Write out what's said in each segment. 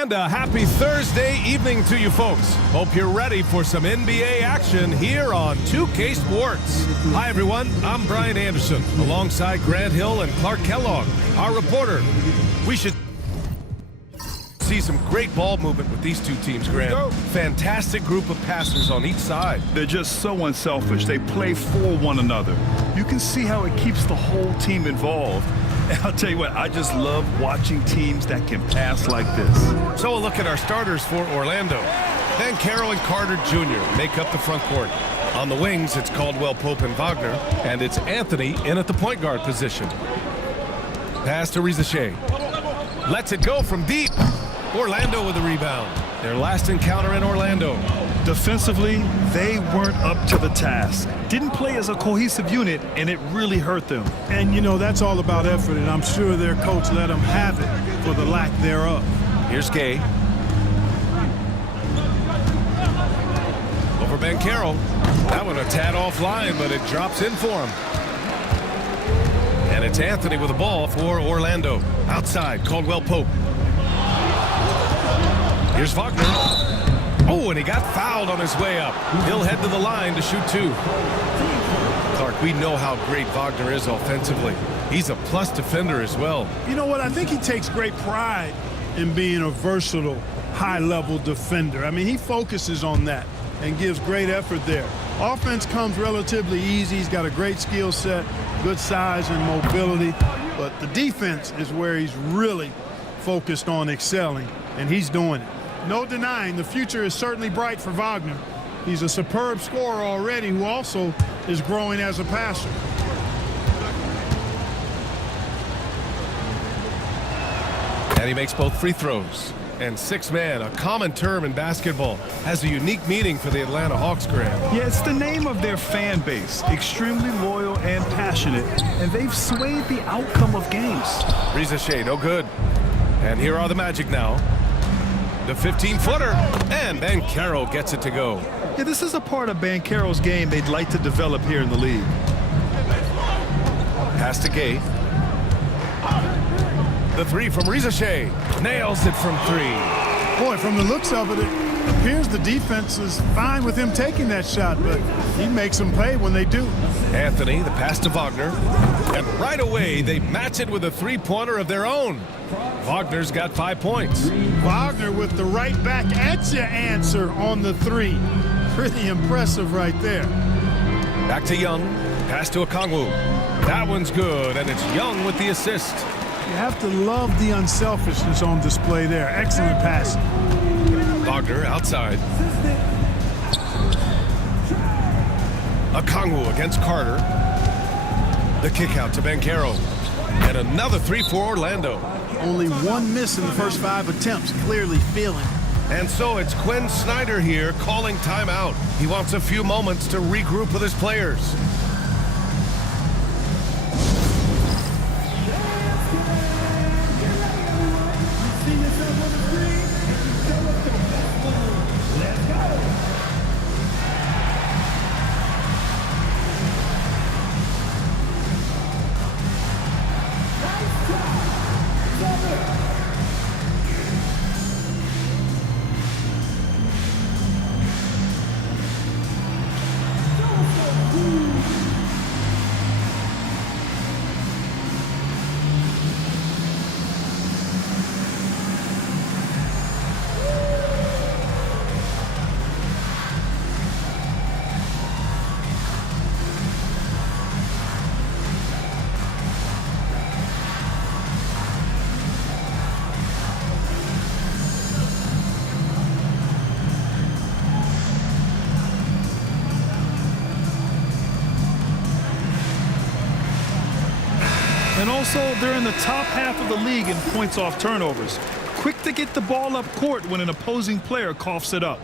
And a happy Thursday evening to you folks. Hope you're ready for some NBA action here on 2K Sports. Hi everyone, I'm Brian Anderson, alongside Grant Hill and Clark Kellogg, our reporter. We should see some great ball movement with these two teams, Grant. Fantastic group of passers on each side. They're just so unselfish. They play for one another. You can see how it keeps the whole team involved. And I'll tell you what, I just love watching teams that can pass like this. So a look at our starters for Orlando. Banchero and Carter Jr. make up the front court. On the wings, it's Caldwell Pope and Wagner, and it's Anthony in at the point guard position. Pass to Rizachet. Lets it go from deep. Orlando with the rebound. Their last encounter in Orlando. Defensively, they weren't up to the task. Didn't play as a cohesive unit, and it really hurt them. And, you know, that's all about effort, and I'm sure their coach let them have it for the lack thereof. Here's Gay. Over Banchero. That one a tad offline, but it drops in for him. And it's Anthony with the ball for Orlando. Outside, Caldwell Pope. Here's Wagner. Oh, and he got fouled on his way up. He'll head to the line to shoot two. Clark, we know how great Wagner is offensively. He's a plus defender as well. You know what? I think he takes great pride in being a versatile, high-level defender. I mean, he focuses on that and gives great effort there. Offense comes relatively easy. He's got a great skill set, good size and mobility. But the defense is where he's really focused on excelling, and he's doing it. No denying the future is certainly bright for Wagner. He's a superb scorer already who also is growing as a passer. And he makes both free throws. And six-man, a common term in basketball, has a unique meaning for the Atlanta Hawks, Grant. Yeah, it's the name of their fan base. Extremely loyal and passionate, and they've swayed the outcome of games. Rizachet, no good. And here are the Magic now. The 15-footer, and Banchero gets it to go. Yeah, this is a part of Banchero's game they'd like to develop here in the league. Pass to Gay. The three from Rizachet. Nails it from three. Boy, from the looks of it, it appears the defense is fine with him taking that shot, but he makes them pay when they do. Anthony, the pass to Wagner. And right away, they match it with a three-pointer of their own. Wagner's got 5 points. Wagner with the right back at your answer on the three. Pretty impressive right there. Back to Young. Pass to Okongwu. That one's good, and it's Young with the assist. You have to love the unselfishness on display there. Excellent passing. Wagner outside. Okongwu against Carter. The kick out to Banchero. And another three for Orlando. Only one miss in the first 5 attempts. Clearly feeling. And so it's Quinn Snyder here calling timeout. He wants a few moments to regroup with his players. And also, they're in the top half of the league in points off turnovers. Quick to get the ball up court when an opposing player coughs it up.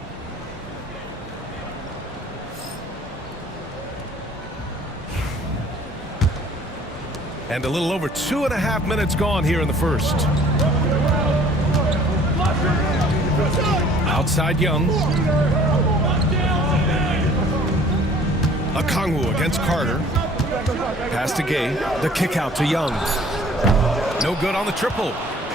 And a little over 2.5 minutes gone here in the first. Outside Young. Okongwu against Carter. Pass to Gay. The kick out to Young. No good on the triple.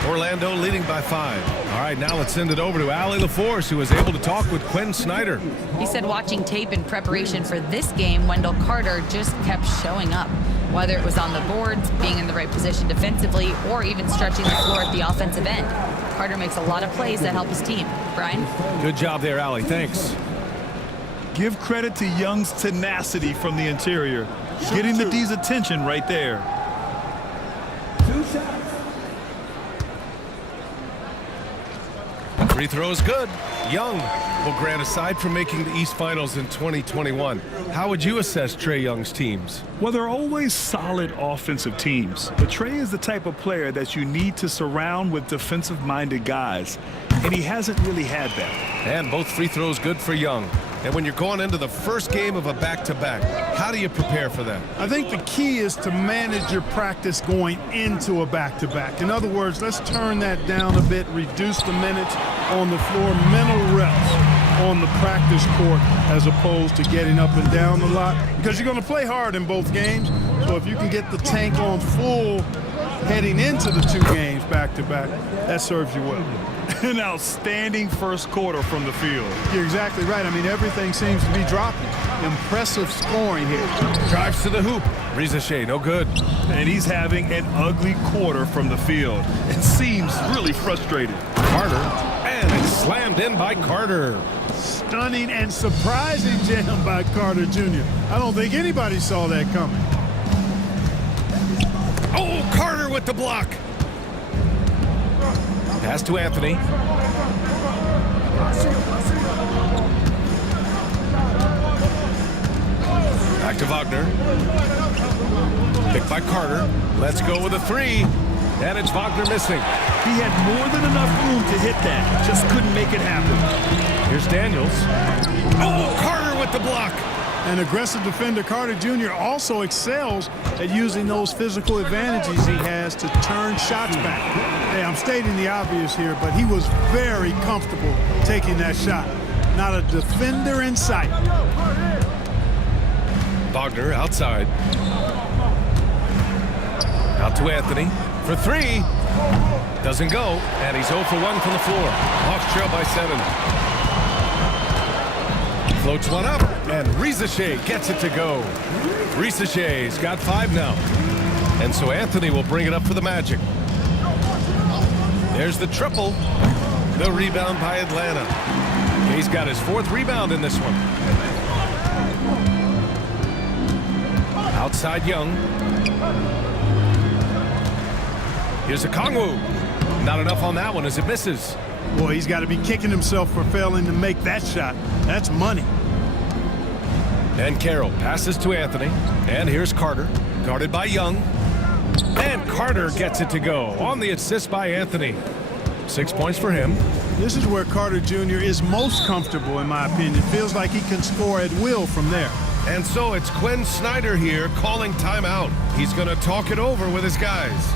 Orlando leading by 5. All right, now let's send it over to Allie LaForce, who was able to talk with Quinn Snyder. He said watching tape in preparation for this game, Wendell Carter just kept showing up. Whether it was on the boards, being in the right position defensively, or even stretching the floor at the offensive end. Carter makes a lot of plays that help his team. Brian? Good job there, Allie. Thanks. Give credit to Young's tenacity from the interior. Getting the D's attention right there. Free throw is good. Young will grant aside from making the East Finals in 2021. How would you assess Trae Young's teams? Well, they're always solid offensive teams, but Trae is the type of player that you need to surround with defensive-minded guys, and he hasn't really had that. And both free throws good for Young. And when you're going into the first game of a back-to-back, how do you prepare for that? I think the key is to manage your practice going into a back-to-back. In other words, let's turn that down a bit, reduce the minutes on the floor, mental reps on the practice court as opposed to getting up and down a lot, because you're going to play hard in both games. So if you can get the tank on full heading into the 2 games back-to-back, that serves you well. An outstanding first quarter from the field. You're exactly right. I mean, everything seems to be dropping. Impressive scoring here. Drives to the hoop. Riza no good. And he's having an ugly quarter from the field. It seems really frustrated. Carter, and it's slammed in by Carter. Stunning and surprising jam by Carter Jr. I don't think anybody saw that coming. Oh, Carter with the block. Pass to Anthony. Back to Wagner. Picked by Carter. Let's go with a 3. And it's Wagner missing. He had more than enough room to hit that. Just couldn't make it happen. Here's Daniels. Oh, Carter with the block. An aggressive defender, Carter Jr. also excels at using those physical advantages he has to turn shots back. Hey, I'm stating the obvious here, but he was very comfortable taking that shot. Not a defender in sight. Wagner outside. Out to Anthony for 3. Doesn't go, and he's 0 for 1 from the floor. Hawks trail by 7. Floats one up, and Riza gets it to go. Riza-Shay's got 5 now. And so Anthony will bring it up for the Magic. There's the triple. The rebound by Atlanta. He's got his 4th rebound in this one. Outside Young. Here's a Kongwu. Not enough on that one as it misses. Boy, he's got to be kicking himself for failing to make that shot. That's money. And Carroll passes to Anthony. And here's Carter, guarded by Young. And Carter gets it to go on the assist by Anthony. 6 points for him. This is where Carter Jr. is most comfortable, in my opinion. Feels like he can score at will from there. And so it's Quinn Snyder here calling timeout. He's going to talk it over with his guys.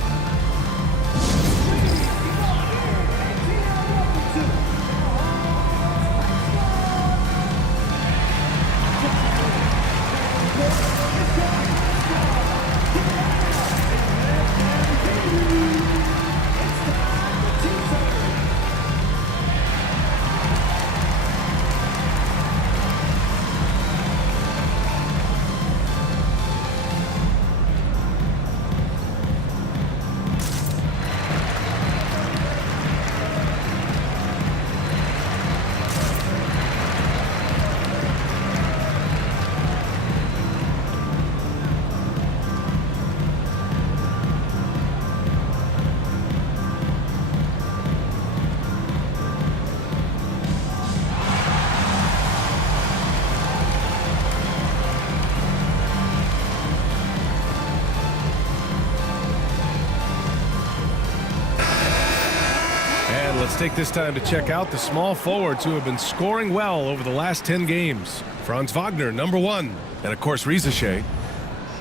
Let's take this time to check out the small forwards who have been scoring well over the last 10 games. Franz Wagner, number 1. And, of course, Riza.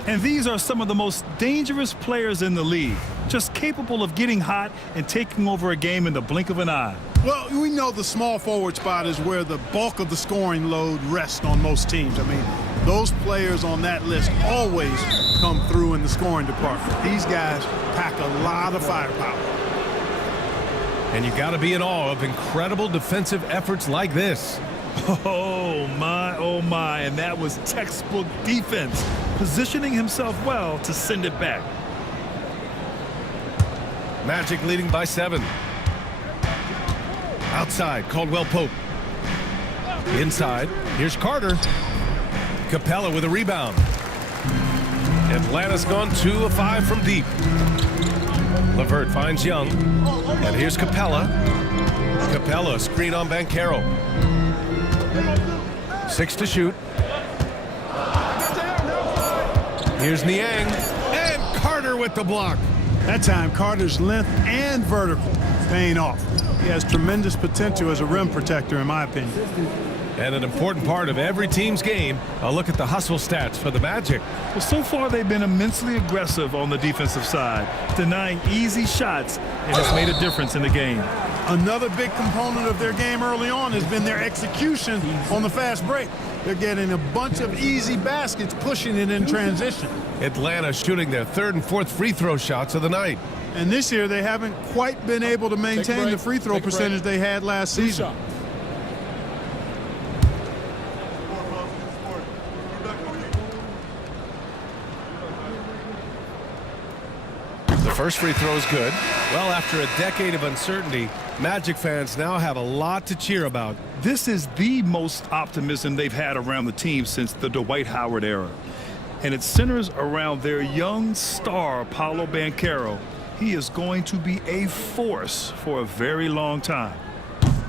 And these are some of the most dangerous players in the league. Just capable of getting hot and taking over a game in the blink of an eye. Well, we know the small forward spot is where the bulk of the scoring load rests on most teams. I mean, those players on that list always come through in the scoring department. These guys pack a lot of firepower. And you got to be in awe of incredible defensive efforts like this. Oh my, and that was textbook defense, positioning himself well to send it back. Magic leading by 7. Outside, Caldwell Pope. Inside, here's Carter. Capella with a rebound. Atlanta's gone 2 of 5 from deep. LeVert finds Young. And here's Capella. Capella, screen on Banchero. 6 to shoot. Here's Niang. And Carter with the block. That time, Carter's length and vertical paying off. He has tremendous potential as a rim protector, in my opinion. And an important part of every team's game, a look at the hustle stats for the Magic. Well, so far they've been immensely aggressive on the defensive side, denying easy shots, and it's made a difference in the game. Another big component of their game early on has been their execution on the fast break. They're getting a bunch of easy baskets, pushing it in transition. Atlanta shooting their 3rd and 4th free throw shots of the night. And this year, they haven't quite been able to maintain the free throw percentage they had last season. The first free throw is good. Well, after a decade of uncertainty, Magic fans now have a lot to cheer about. This is the most optimism they've had around the team since the Dwight Howard era. And it centers around their young star, Paolo Banchero. He is going to be a force for a very long time.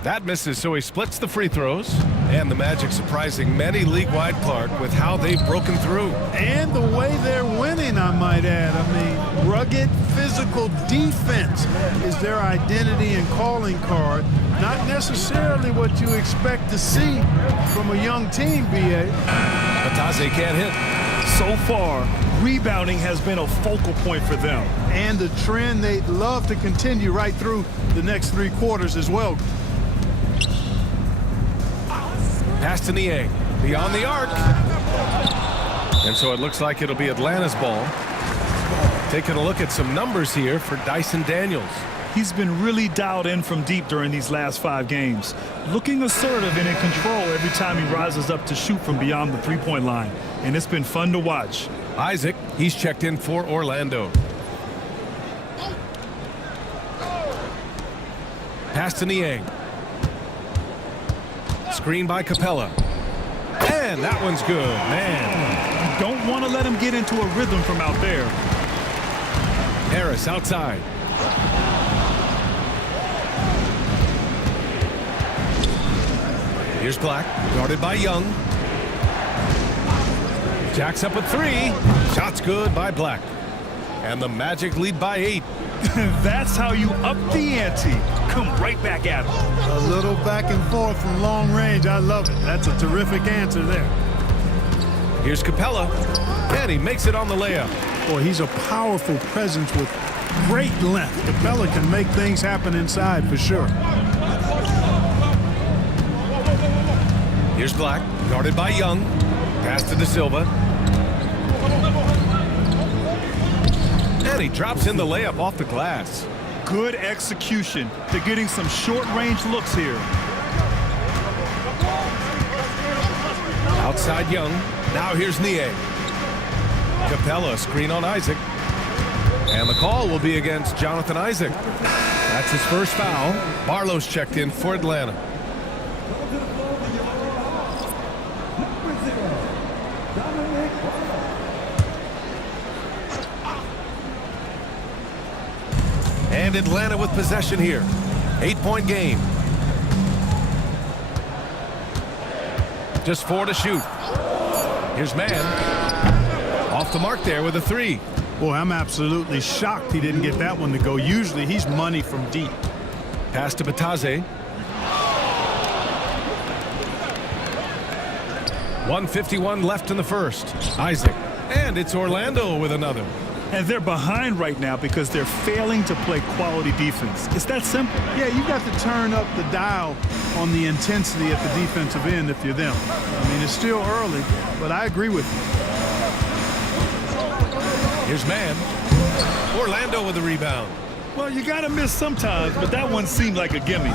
That misses, so he splits the free throws. And the Magic surprising many league-wide, Clark, with how they've broken through. And the way they're winning, I might add. I mean, rugged physical defense is their identity and calling card. Not necessarily what you expect to see from a young team, B.A. Batase can't hit. So far, rebounding has been a focal point for them. And the trend they'd love to continue right through the next 3 quarters as well. Pass to Niang. Beyond the arc. And so it looks like it'll be Atlanta's ball. Taking a look at some numbers here for Dyson Daniels. He's been really dialed in from deep during these last 5 games. Looking assertive and in control every time he rises up to shoot from beyond the three-point line. And it's been fun to watch. Isaac, he's checked in for Orlando. Pass to Niang. Screen by Capella. And that one's good, man. You don't want to let him get into a rhythm from out there. Harris outside. Here's Black, guarded by Young. Jacks up a 3. Shot's good by Black. And the Magic lead by 8. That's how you up the ante. Come right back at him. A little back and forth from long range. I love it. That's a terrific answer there. Here's Capella. And he makes it on the layup. Boy, he's a powerful presence with great length. Capella can make things happen inside for sure. Here's Black, guarded by Young. Pass to De Silva. And he drops in the layup off the glass. Good execution. They're getting some short-range looks here. Outside Young. Now here's Niang. Capella, screen on Isaac. And the call will be against Jonathan Isaac. That's his first foul. Barlow's checked in for Atlanta. And Atlanta with possession here. 8-point game. Just 4 to shoot. Here's Mann. Off the mark there with a 3. Boy, I'm absolutely shocked he didn't get that one to go. Usually he's money from deep. Pass to Batase. 1:51 left in the first. Isaac. And it's Orlando with another. And they're behind right now because they're failing to play quality defense. It's that simple. Yeah, you got to turn up the dial on the intensity at the defensive end if you're them. I mean, it's still early, but I agree with you. Here's Mann. Orlando with the rebound. Well, you got to miss sometimes, but that one seemed like a gimme.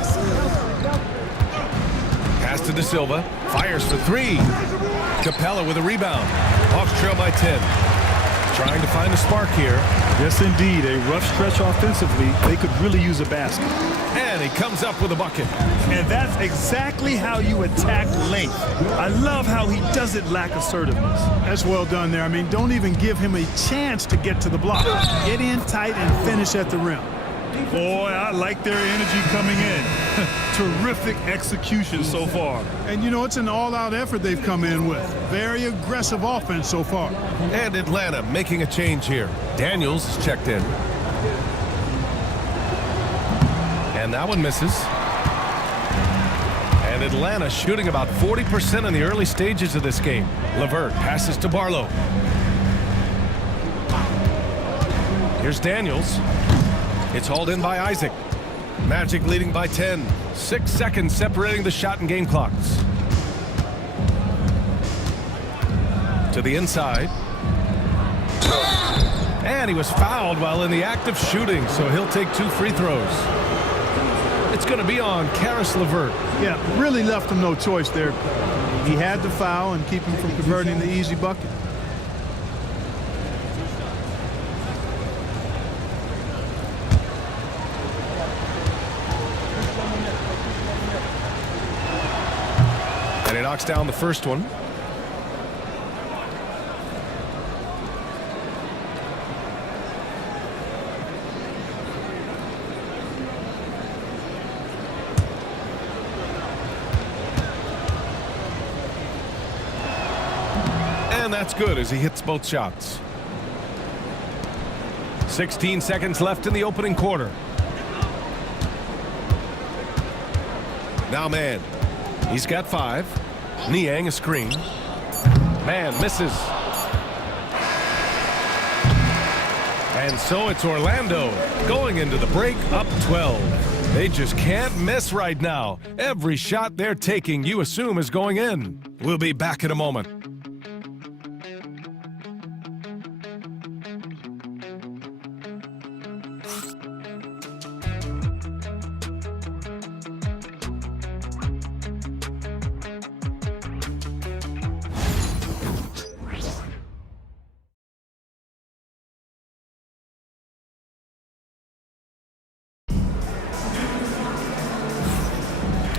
Pass to De Silva. Fires for three. Capella with a rebound. Hawks trail by 10. Trying to find a spark here. Yes, indeed. A rough stretch offensively. They could really use a basket. And he comes up with a bucket. And that's exactly how you attack length. I love how he doesn't lack assertiveness. That's well done there. I mean, don't even give him a chance to get to the block. Get in tight and finish at the rim. Boy, I like their energy coming in. Terrific execution so far. And, you know, it's an all-out effort they've come in with. Very aggressive offense so far. And Atlanta making a change here. Daniels is checked in. And that one misses. And Atlanta shooting about 40% in the early stages of this game. LeVert passes to Barlow. Here's Daniels. It's hauled in by Isaac. Magic leading by 10. 6 seconds separating the shot and game clocks. To the inside. And he was fouled while in the act of shooting, so he'll take 2 free throws. It's going to be on Caris LeVert. Yeah, really left him no choice there. He had to foul and keep him from converting the easy bucket. And he knocks down the first one. And that's good as he hits both shots. 16 seconds left in the opening quarter. Now man. He's got 5. Niang a screen. Man misses. And so it's Orlando going into the break up 12. They just can't miss right now. Every shot they're taking you assume is going in. We'll be back in a moment.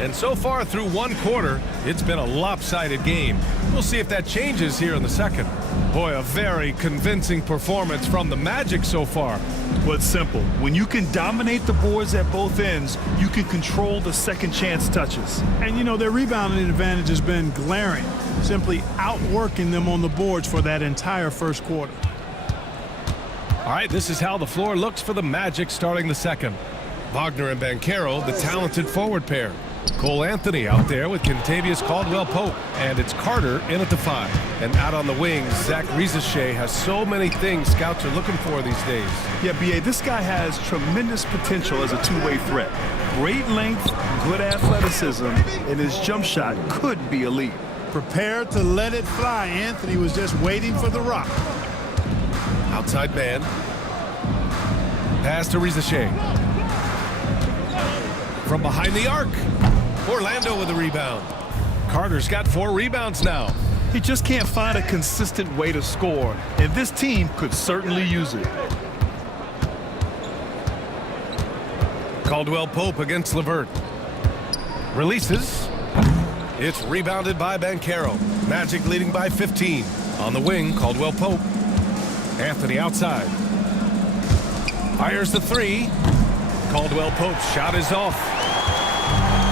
And so far through one quarter, it's been a lopsided game. We'll see if that changes here in the second. Boy, a very convincing performance from the Magic so far. Well, it's simple. When you can dominate the boards at both ends, you can control the second chance touches. And, you know, their rebounding advantage has been glaring, simply outworking them on the boards for that entire first quarter. All right, this is how the floor looks for the Magic starting the second. Wagner and Banchero, the talented forward pair. Cole Anthony out there with Kentavious Caldwell-Pope. And it's Carter in at the 5. And out on the wings, Zach Rizachet has so many things scouts are looking for these days. Yeah, B.A., this guy has tremendous potential as a two-way threat. Great length, good athleticism, and his jump shot could be elite. Prepared to let it fly. Anthony was just waiting for the rock. Outside man. Pass to Rizachet. From behind the arc. Orlando with a rebound. Carter's got 4 rebounds now. He just can't find a consistent way to score, and this team could certainly use it. Caldwell-Pope against LeVert. Releases. It's rebounded by Banchero. Magic leading by 15. On the wing, Caldwell-Pope. Anthony outside. Fires the 3. Caldwell-Pope's shot is off.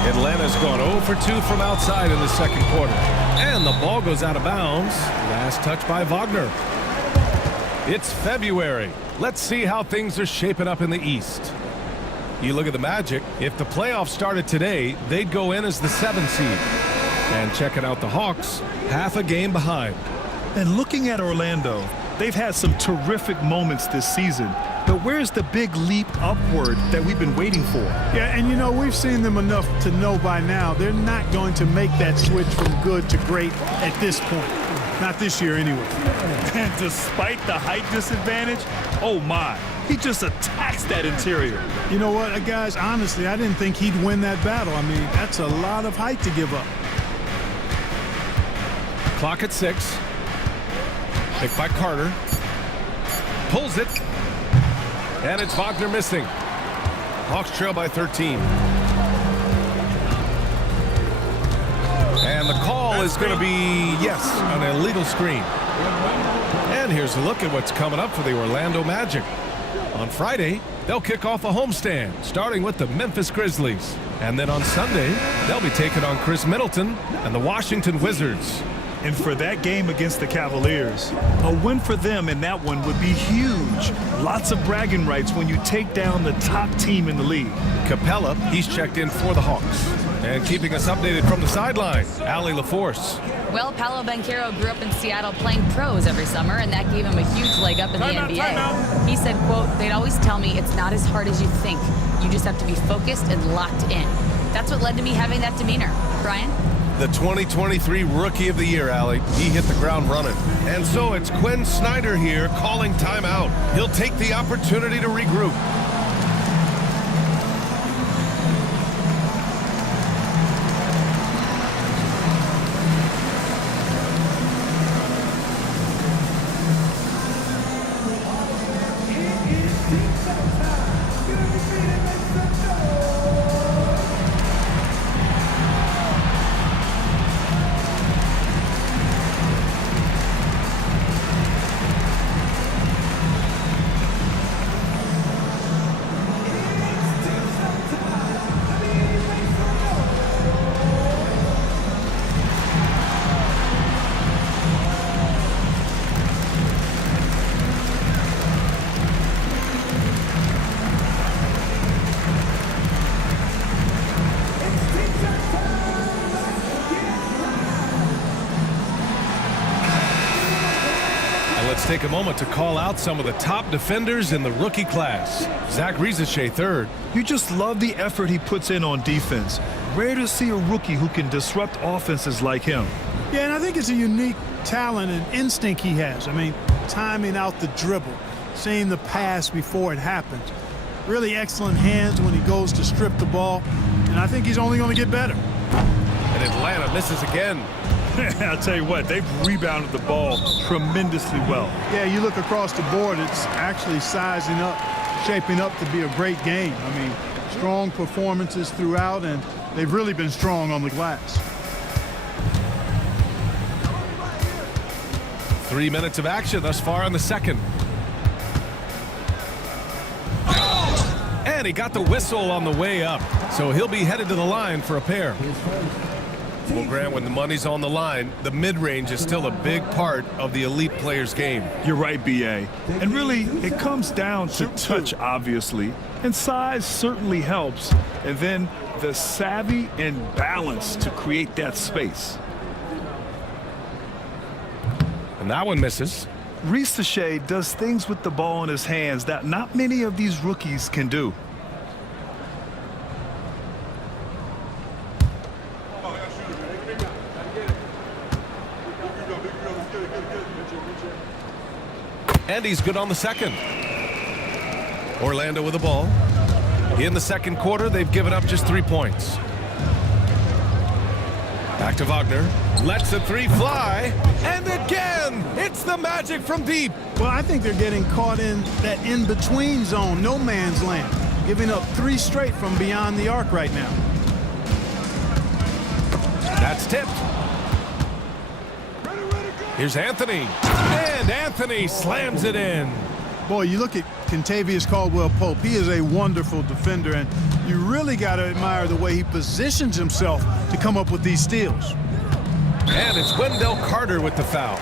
Atlanta's gone 0 for 2 from outside in the second quarter. And the ball goes out of bounds. Last touch by Wagner. It's February. Let's see how things are shaping up in the East. You look at the Magic. If the playoffs started today, they'd go in as the 7th seed. And checking out the Hawks, half a game behind. And looking at Orlando, they've had some terrific moments this season. But where's the big leap upward that we've been waiting for? Yeah, and you know, we've seen them enough to know by now they're not going to make that switch from good to great at this point. Not this year anyway. And despite the height disadvantage, oh my, He just attacks that interior. You know what, guys, honestly, I didn't think he'd win that battle. I mean, that's a lot of height to give up. Clock at 6. Picked by Carter. Pulls it. And it's Wagner missing. Hawks trail by 13. And the call is going to be, yes, an illegal screen. And here's a look at what's coming up for the Orlando Magic. On Friday, they'll kick off a homestand, starting with the Memphis Grizzlies. And then on Sunday, they'll be taking on Chris Middleton and the Washington Wizards. And for that game against the Cavaliers, a win for them in that one would be huge. Lots of bragging rights when you take down the top team in the league. Capella, he's checked in for the Hawks. And keeping us updated from the sideline, Allie LaForce. Well, Paolo Banchero grew up in Seattle playing pros every summer, and that gave him a huge leg up in the NBA. He said, quote, "They'd always tell me it's not as hard as you think. You just have to be focused and locked in." That's what led to me having that demeanor. Brian? The 2023 Rookie of the Year, Allie. He hit the ground running. And so it's Quinn Snyder here calling timeout. He'll take the opportunity to regroup. Let's take a moment to call out some of the top defenders in the rookie class. Zach Rizachet, third. You just love the effort he puts in on defense. Rare to see a rookie who can disrupt offenses like him. Yeah, and I think it's a unique talent and instinct he has. I mean, timing out the dribble, seeing the pass before it happens. Really excellent hands when he goes to strip the ball, and I think he's only going to get better. And Atlanta misses again. I'll tell you what, they've rebounded the ball tremendously well. Yeah, you look across the board, it's actually sizing up, shaping up to be a great game. I mean, strong performances throughout, and they've really been strong on the glass. 3 minutes of action thus far in the second. And he got the whistle on the way up, so he'll be headed to the line for a pair. Well, Grant, when the money's on the line, the mid-range is still a big part of the elite player's game. You're right, B.A. And really, it comes down to touch, obviously, and size certainly helps, and then the savvy and balance to create that space. And that one misses. Rizachet does things with the ball in his hands that not many of these rookies can do. And he's good on the second. Orlando with the ball. In the second quarter, they've given up just 3 points. Back to Wagner. Lets the three fly. And again, it's the Magic from deep. Well, I think they're getting caught in that in-between zone, no man's land, giving up 3 straight from beyond the arc right now. That's tipped. Here's Anthony. And Anthony slams it in. Boy, you look at Kentavious Caldwell-Pope. He is a wonderful defender, and you really got to admire the way he positions himself to come up with these steals. And it's Wendell Carter with the foul.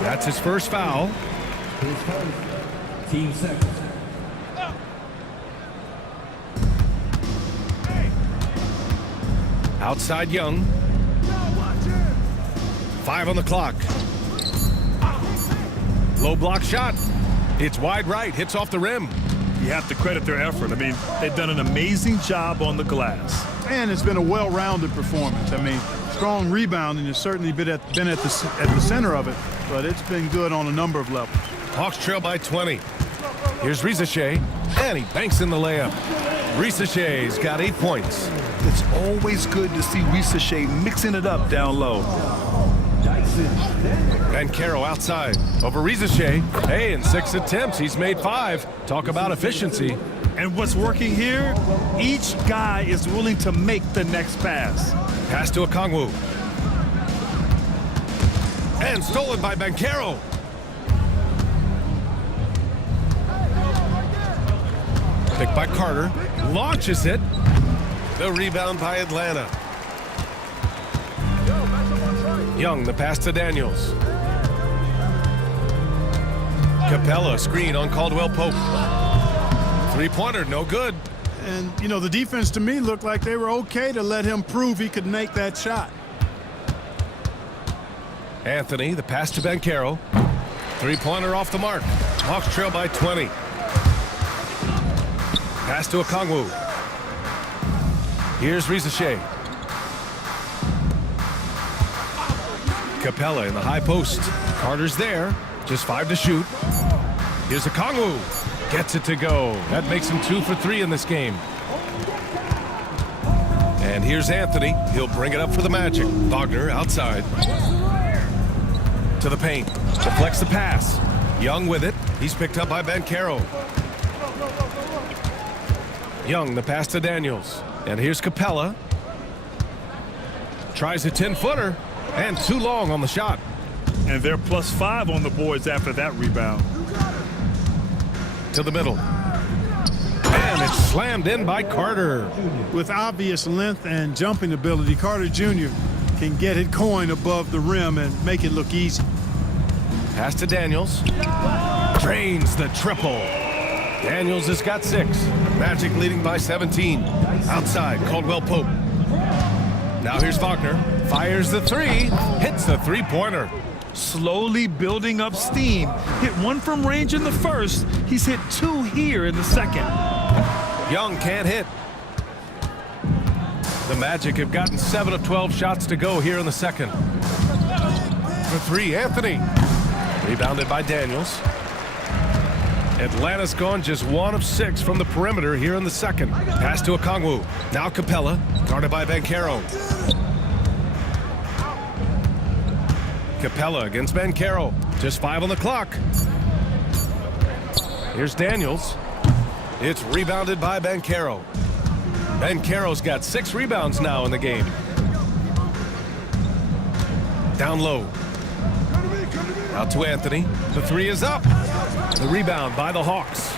That's his first foul. Team second. Outside Young. 5 on the clock. Low block shot. It's wide right, hits off the rim. You have to credit their effort. I mean, they've done an amazing job on the glass. And it's been a well-rounded performance. I mean, strong rebounding has certainly been at the center of it, but it's been good on a number of levels. Hawks trail by 20. Here's Rizachet, and he banks in the layup. Rizachet's got 8 points. It's always good to see Rizachet mixing it up down low. Bancaro outside over Rizachet. Hey, in 6 attempts, he's made 5. Talk about efficiency. And what's working here? Each guy is willing to make the next pass. Pass to Okongwu. And stolen by Bancaro. Picked by Carter. Launches it. The rebound by Atlanta. Young, the pass to Daniels. Capella, screen on Caldwell Pope. Three-pointer, no good. And, you know, the defense to me looked like they were okay to let him prove he could make that shot. Anthony, the pass to Bancaro. Three-pointer off the mark. Hawks trail by 20. Pass to Okongwu. Here's Rizachet. Capella in the high post. Carter's there. Just 5 to shoot. Here's Okongwu. Gets it to go. That makes him 2 for 3 in this game. And here's Anthony. He'll bring it up for the Magic. Wagner outside. To the paint. Deflects the pass. Young with it. He's picked up by Bancaro. Young, the pass to Daniels. And here's Capella. Tries a 10-footer. And too long on the shot. And they're +5 on the boards after that rebound. To the middle. And it's slammed in by Carter. With obvious length and jumping ability, Carter Jr. can get it going above the rim and make it look easy. Pass to Daniels. Drains the triple. Daniels has got 6. Magic leading by 17. Outside, Caldwell Pope. Now here's Wagner. Fires the 3. Hits the three-pointer. Slowly building up steam. Hit 1 from range in the first. He's hit 2 here in the second. Young can't hit. The Magic have gotten 7 of 12 shots to go here in the second. For 3, Anthony. Rebounded by Daniels. Atlanta's gone just 1 of 6 from the perimeter here in the second. Pass to Okongwu. Now Capella. Guarded by Bancaro. Capella against Bancaro. Just 5 on the clock. Here's Daniels. It's rebounded by Bancaro. Bancaro's got 6 rebounds now in the game. Down low. Out to Anthony. The 3 is up. The rebound by the Hawks.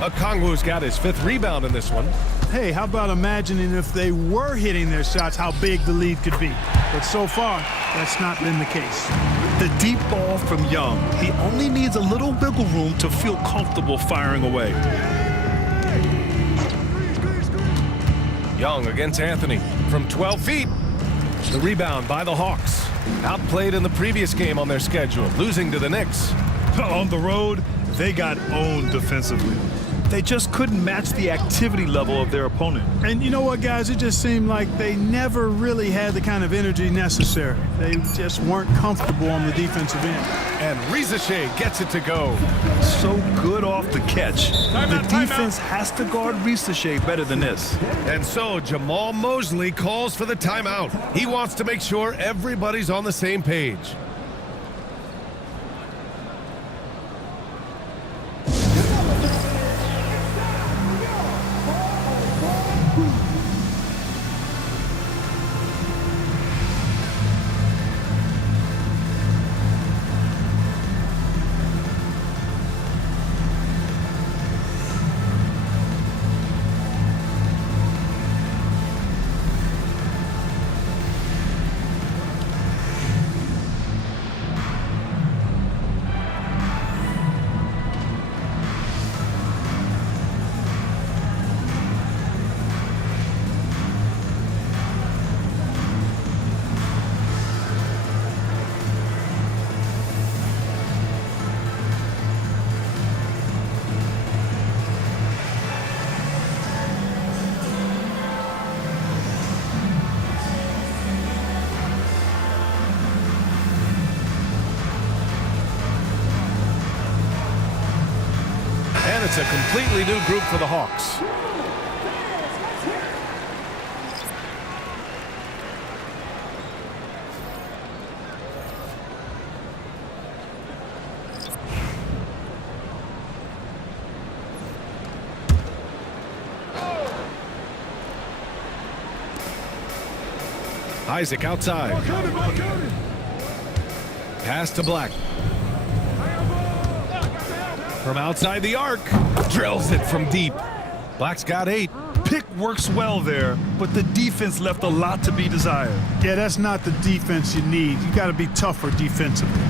Okongwu's got his 5th rebound in this one. Hey, how about imagining if they were hitting their shots, how big the lead could be? But so far, that's not been the case. The deep ball from Young. He only needs a little wiggle room to feel comfortable firing away. Young against Anthony from 12 feet. The rebound by the Hawks. Outplayed in the previous game on their schedule, losing to the Knicks. On the road, they got owned defensively. They just couldn't match the activity level of their opponent. And you know what, guys? It just seemed like they never really had the kind of energy necessary. They just weren't comfortable on the defensive end. And Rizachet gets it to go. So good off the catch. The defense has to guard Rizachet better than this. And so Jamal Mosley calls for the timeout. He wants to make sure everybody's on the same page. It's a completely new group for the Hawks. Isaac outside. Pass to Black. From outside the arc. Drills it from deep. Black's got 8. Pick works well there, but the defense left a lot to be desired. Yeah, that's not the defense you need. You got to be tougher defensively.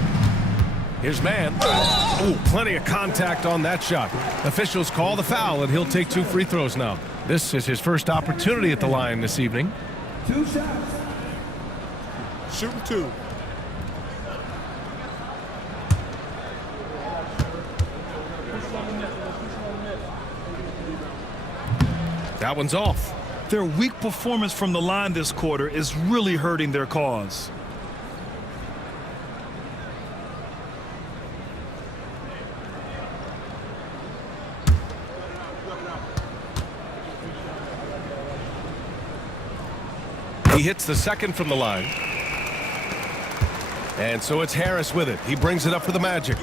Here's man. Oh, plenty of contact on that shot. Officials call the foul, and he'll take 2 free throws now. This is his first opportunity at the line this evening. 2 shots. Shooting 2. That one's off. Their weak performance from the line this quarter is really hurting their cause. He hits the second from the line. And so it's Harris with it. He brings it up for the Magic.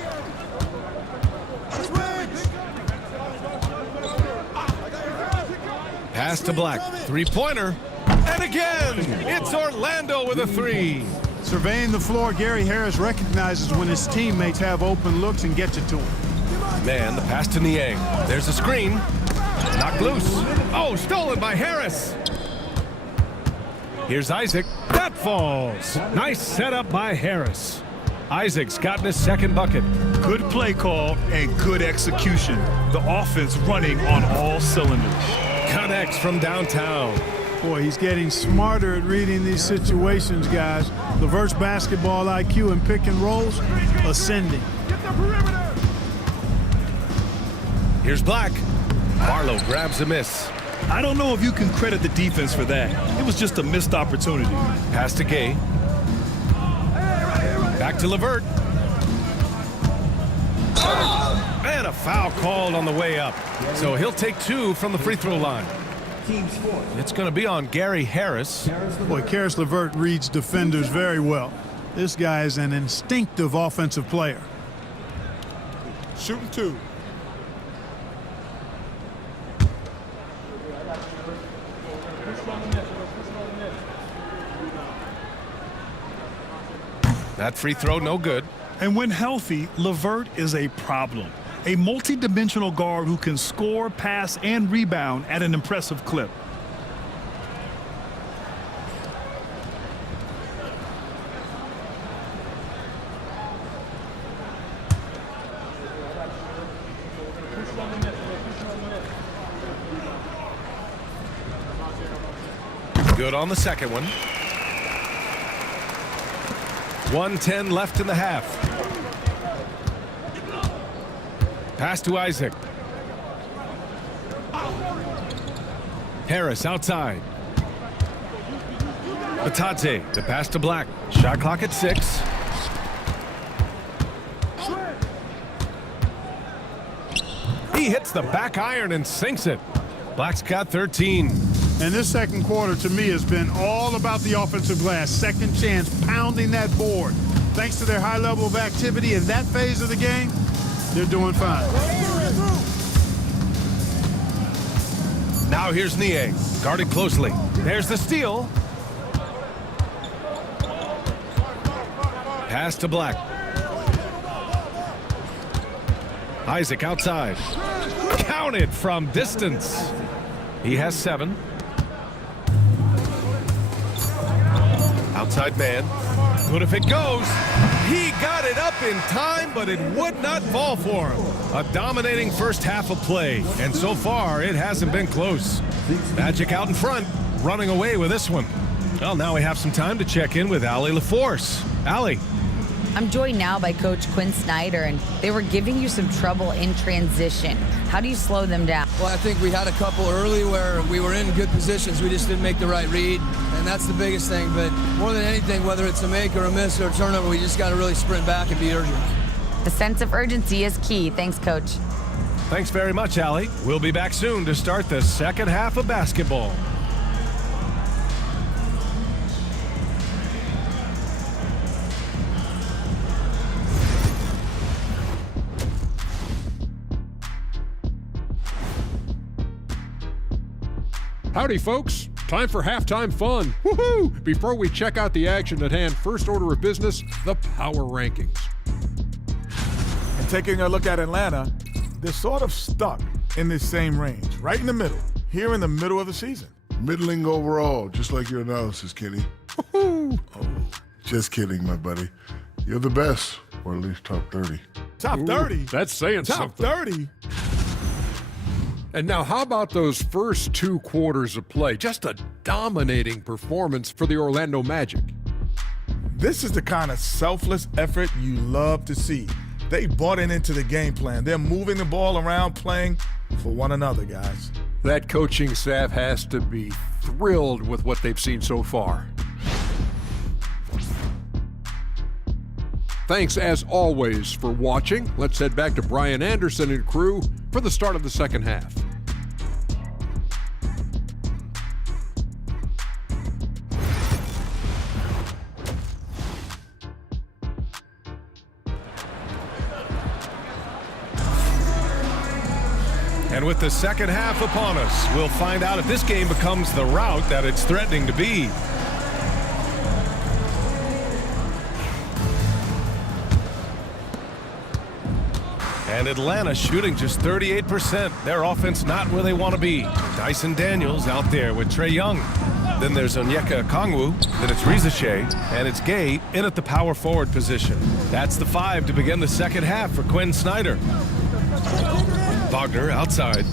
Pass to Black. 3-pointer. And again, it's Orlando with a 3. Surveying the floor, Gary Harris recognizes when his teammates have open looks and gets it to him. Man, the pass to Niang. There's a screen. Knocked loose. Oh, stolen by Harris. Here's Isaac. That falls. Nice setup by Harris. Isaac's gotten his second bucket. Good play call and good execution. The offense running on all cylinders. Connects from downtown. Boy, he's getting smarter at reading these situations, guys. LeVert's basketball IQ and pick and rolls ascending. Here's Black. Barlow grabs a miss. I don't know if you can credit the defense for that. It was just a missed opportunity. Pass to Gay. Back to LeVert. And a foul called on the way up. So he'll take 2 from the free throw line. Team sport. It's going to be on Gary Harris. Boy, Karis LeVert reads defenders very well. This guy is an instinctive offensive player. Shooting 2. That free throw, no good. And when healthy, LeVert is a problem. A multi-dimensional guard who can score, pass, and rebound at an impressive clip. Good on the second one. 1:10 left in the half. Pass to Isaac. Harris outside. Batadze, the pass to Black. Shot clock at 6. He hits the back iron and sinks it. Black's got 13. And this second quarter, to me, has been all about the offensive glass. Second chance, pounding that board. Thanks to their high level of activity in that phase of the game, they're doing fine. Now here's Niang, guarded closely. There's the steal. Pass to Black. Isaac outside. Counted from distance. He has 7. Outside man. But if it goes, he got it up in time, but it would not fall for him. A dominating first half of play, and so far it hasn't been close. Magic out in front, running away with this one. Well, now we have some time to check in with Allie LaForce. Allie. I'm joined now by Coach Quinn Snyder, and they were giving you some trouble in transition. How do you slow them down? Well, I think we had a couple early where we were in good positions. We just didn't make the right read, and that's the biggest thing. But more than anything, whether it's a make or a miss or a turnover, we just got to really sprint back and be urgent. The sense of urgency is key. Thanks, Coach. Thanks very much, Allie. We'll be back soon to start the second half of basketball. Howdy, folks. Time for halftime fun. Woohoo! Before we check out the action at hand, first order of business, the power rankings. And taking a look at Atlanta, they're sort of stuck in this same range, right in the middle, here in the middle of the season. Middling overall, just like your analysis, Kenny. Woohoo! Oh, just kidding, my buddy. You're the best, or at least top 30. Top 30? That's saying Top something. 30? And now, how about those first 2 quarters of play? Just a dominating performance for the Orlando Magic. This is the kind of selfless effort you love to see. They bought into the game plan. They're moving the ball around, playing for one another, guys. That coaching staff has to be thrilled with what they've seen so far. Thanks, as always, for watching. Let's head back to Brian Anderson and crew for the start of the second half. And with the second half upon us, we'll find out if this game becomes the rout that it's threatening to be. And Atlanta shooting just 38%. Their offense not where they want to be. Dyson Daniels out there with Trae Young. Then there's Onyeka Okongwu. Then it's Rizache. And it's Gay in at the power forward position. That's the 5 to begin the second half for Quinn Snyder. Wagner outside.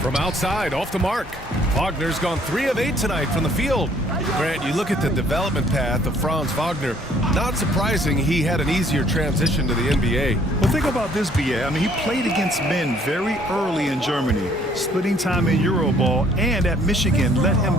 From outside, off the mark. Wagner's gone 3 of 8 tonight from the field. Grant, you look at the development path of Franz Wagner. Not surprising he had an easier transition to the NBA. Well, think about this, BA. I mean, he played against men very early in Germany, splitting time in Euroball, and at Michigan let him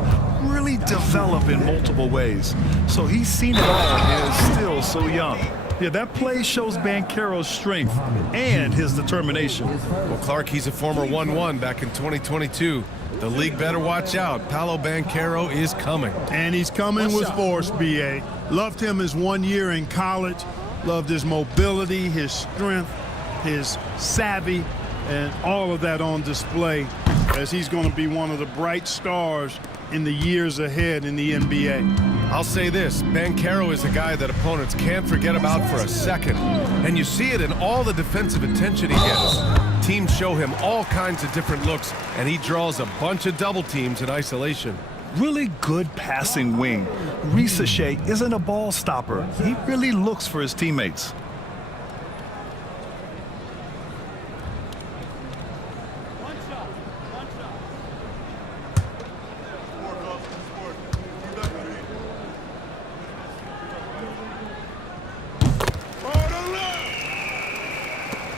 really develop in multiple ways. So he's seen it all and is still so young. Yeah, that play shows Banchero's strength and his determination. Well, Clark, he's a former 1-1 back in 2022. The league better watch out. Paolo Banchero is coming. And he's coming with force, B.A. Loved him his 1 year in college. Loved his mobility, his strength, his savvy, and all of that on display as he's going to be one of the bright stars in the years ahead in the NBA. I'll say this, Banchero is a guy that opponents can't forget about for a second. And you see it in all the defensive attention he gets. Teams show him all kinds of different looks, and he draws a bunch of double teams in isolation. Really good passing wing. Rizache isn't a ball stopper. He really looks for his teammates.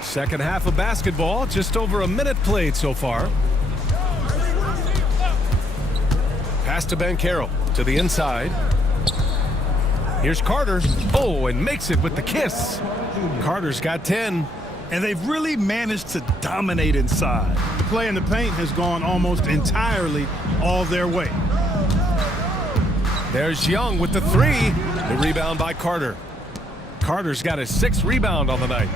Second half of basketball, just over a minute played so far. Pass to Banchero, to the inside. Here's Carter. Oh, and makes it with the kiss. Carter's got 10. And they've really managed to dominate inside. The play in the paint has gone almost entirely all their way. There's Young with the 3. The rebound by Carter. Carter's got his 6th rebound on the night.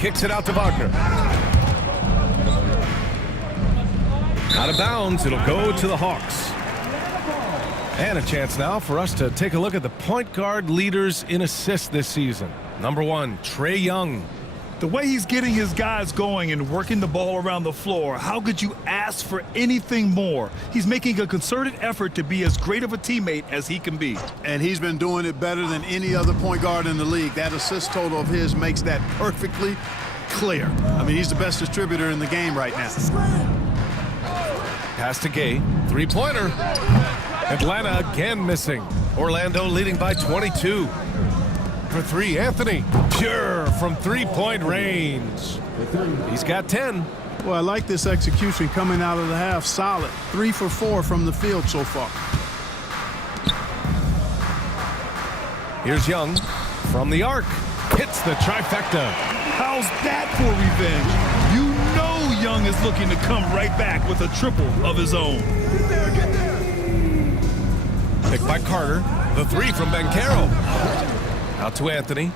Kicks it out to Wagner. Out of bounds, it'll go to the Hawks. And a chance now for us to take a look at the point guard leaders in assists this season. Number 1, Trae Young. The way he's getting his guys going and working the ball around the floor, how could you ask for anything more? He's making a concerted effort to be as great of a teammate as he can be. And he's been doing it better than any other point guard in the league. That assist total of his makes that perfectly clear. I mean, he's the best distributor in the game right now. Pass to Gay. 3-pointer. Atlanta again missing. Orlando leading by 22. For 3, Anthony. Pure from 3-point range. He's got 10. Well, I like this execution coming out of the half. Solid. 3 for 4 from the field so far. Here's Young from the arc. hits the trifecta. How's that for revenge? You know Young is looking to come right back with a triple of his own. Picked by Carter. The three from Banchero. Out to Anthony.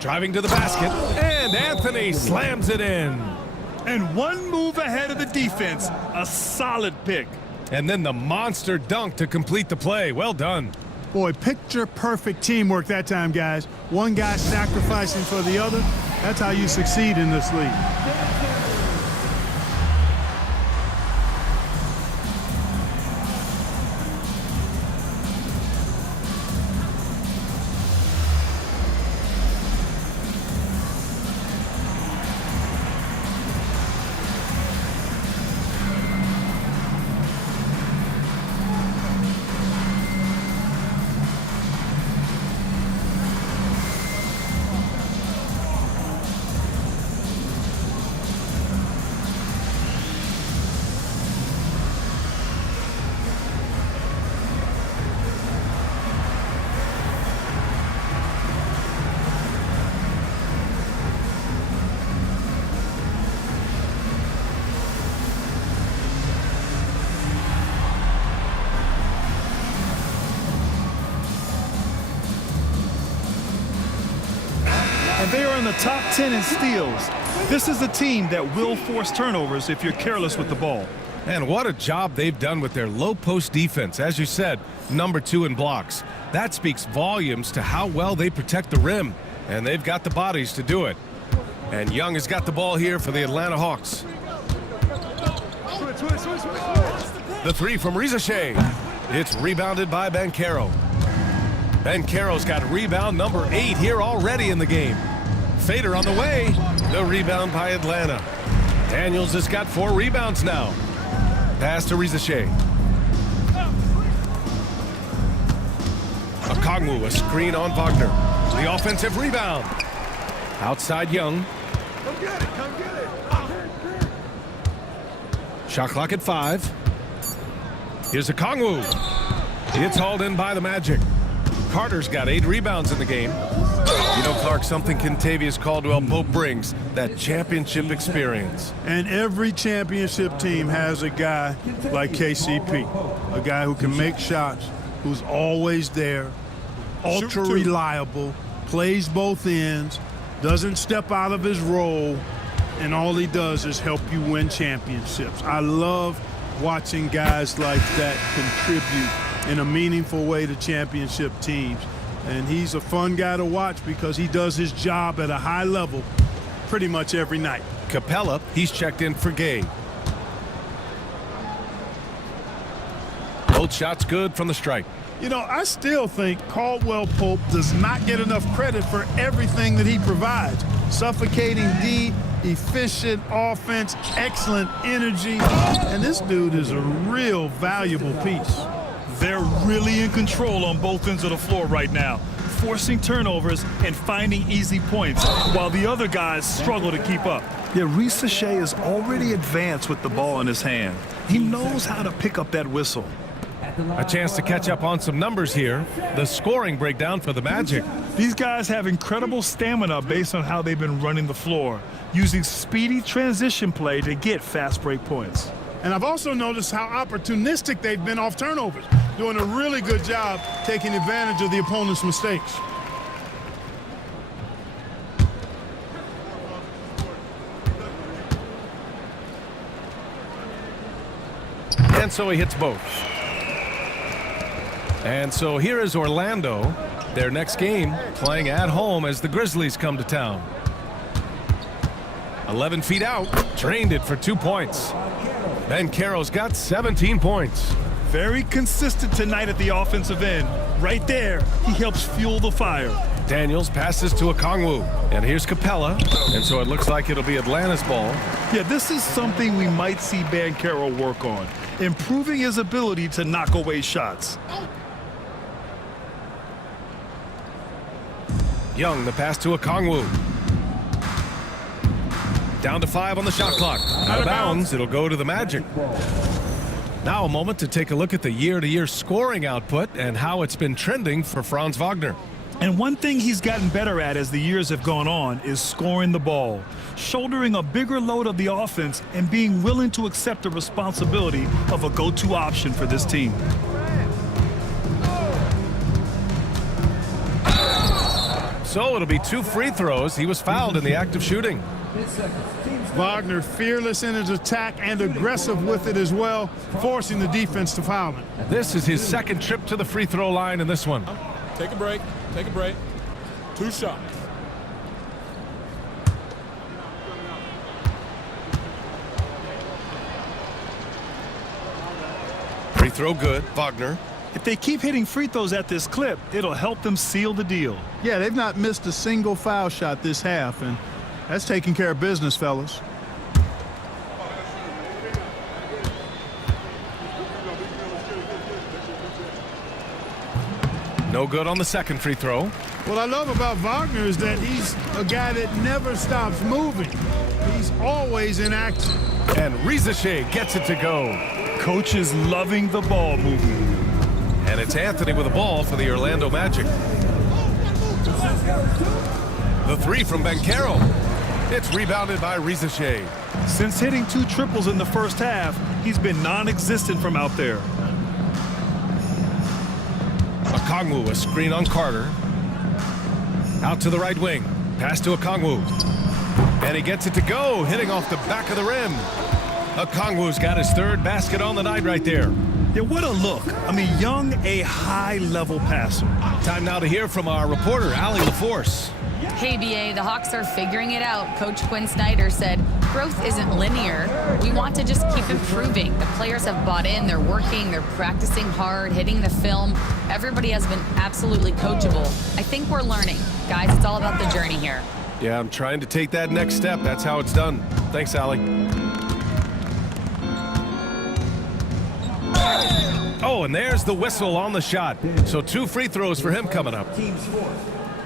Driving to the basket. And Anthony slams it in. And one move ahead of the defense. A solid pick. And then the monster dunk to complete the play. Well done. Boy, picture-perfect teamwork that time, guys. One guy sacrificing for the other. That's how you succeed in this league. And they are in the top 10 in steals. This is a team that will force turnovers if you're careless with the ball. And what a job they've done with their low post defense. As you said, #2 in blocks. That speaks volumes to how well they protect the rim. And they've got the bodies to do it. And Young has got the ball here for the Atlanta Hawks. The three from Rizachet. It's rebounded by Banchero. Banchero's got rebound number 8 here already in the game. Fader on the way. The rebound by Atlanta. Daniels has got 4 rebounds now. Pass to Rizachet. Okongwu, a screen on Wagner. The offensive rebound. Outside Young. Come get it, come get it. Shot clock at 5. Here's Okongwu. It's hauled in by the Magic. Carter's got 8 rebounds in the game. You know, Clark, something Kentavious Caldwell-Pope brings, that championship experience. And every championship team has a guy like KCP, a guy who can make shots, who's always there, ultra reliable, plays both ends, doesn't step out of his role, and all he does is help you win championships. I love watching guys like that contribute in a meaningful way to championship teams. And he's a fun guy to watch because he does his job at a high level pretty much every night. Capella, he's checked in for Gay. Both shots good from the stripe. You know, I still think Caldwell-Pope does not get enough credit for everything that he provides. Suffocating D, efficient offense, excellent energy, and this dude is a real valuable piece. They're really in control on both ends of the floor right now, forcing turnovers and finding easy points, while the other guys struggle to keep up. Yeah, Rizachet is already advanced with the ball in his hand. He knows how to pick up that whistle. A chance to catch up on some numbers here. The scoring breakdown for the Magic. These guys have incredible stamina based on how they've been running the floor, using speedy transition play to get fast break points. And I've also noticed how opportunistic they've been off turnovers, doing a really good job taking advantage of the opponent's mistakes. And so he hits both. And so here is Orlando, their next game, playing at home as the Grizzlies come to town. 11 feet out, drained it for 2 points. Banchero's got 17 points. Very consistent tonight at the offensive end. Right there, he helps fuel the fire. Daniels passes to Okongwu. And here's Capella. And so it looks like it'll be Atlanta's ball. Yeah, this is something we might see Banchero work on, improving his ability to knock away shots. Young, the pass to Okongwu. Down to 5 on the shot clock. Out of bounds, it'll go to the Magic. Now a moment to take a look at the year-to-year scoring output and how it's been trending for Franz Wagner. And one thing he's gotten better at as the years have gone on is scoring the ball, shouldering a bigger load of the offense and being willing to accept the responsibility of a go-to option for this team. So it'll be 2 free throws. He was fouled in the act of shooting. Wagner fearless in his attack and aggressive with it as well, forcing the defense to foul him. This is his second trip to the free throw line in this one. Take a break. Take a break. 2 shots. Free throw good, Wagner. If they keep hitting free throws at this clip, it'll help them seal the deal. Yeah, they've not missed a single foul shot this half, and that's taking care of business, fellas. No good on the second free throw. What I love about Wagner is that he's a guy that never stops moving. He's always in action. And Rizache gets it to go. Coach is loving the ball movement. And it's Anthony with the ball for the Orlando Magic. The 3 from Banchero. It's rebounded by Rizache. Since hitting 2 triples in the first half, he's been non-existent from out there. Okongwu, a screen on Carter. Out to the right wing. Pass to Okongwu. And he gets it to go, hitting off the back of the rim. Okongwu's got his 3rd basket on the night right there. Yeah, what a look. I mean, Young, a high-level passer. Time now to hear from our reporter, Allie LaForce. Hey, BA, the Hawks are figuring it out. Coach Quinn Snyder said, growth isn't linear. We want to just keep improving. The players have bought in. They're working. They're practicing hard, hitting the film. Everybody has been absolutely coachable. I think we're learning. Guys, it's all about the journey here. Yeah, I'm trying to take that next step. That's how it's done. Thanks, Allie. Oh, and there's the whistle on the shot. So 2 free throws for him coming up.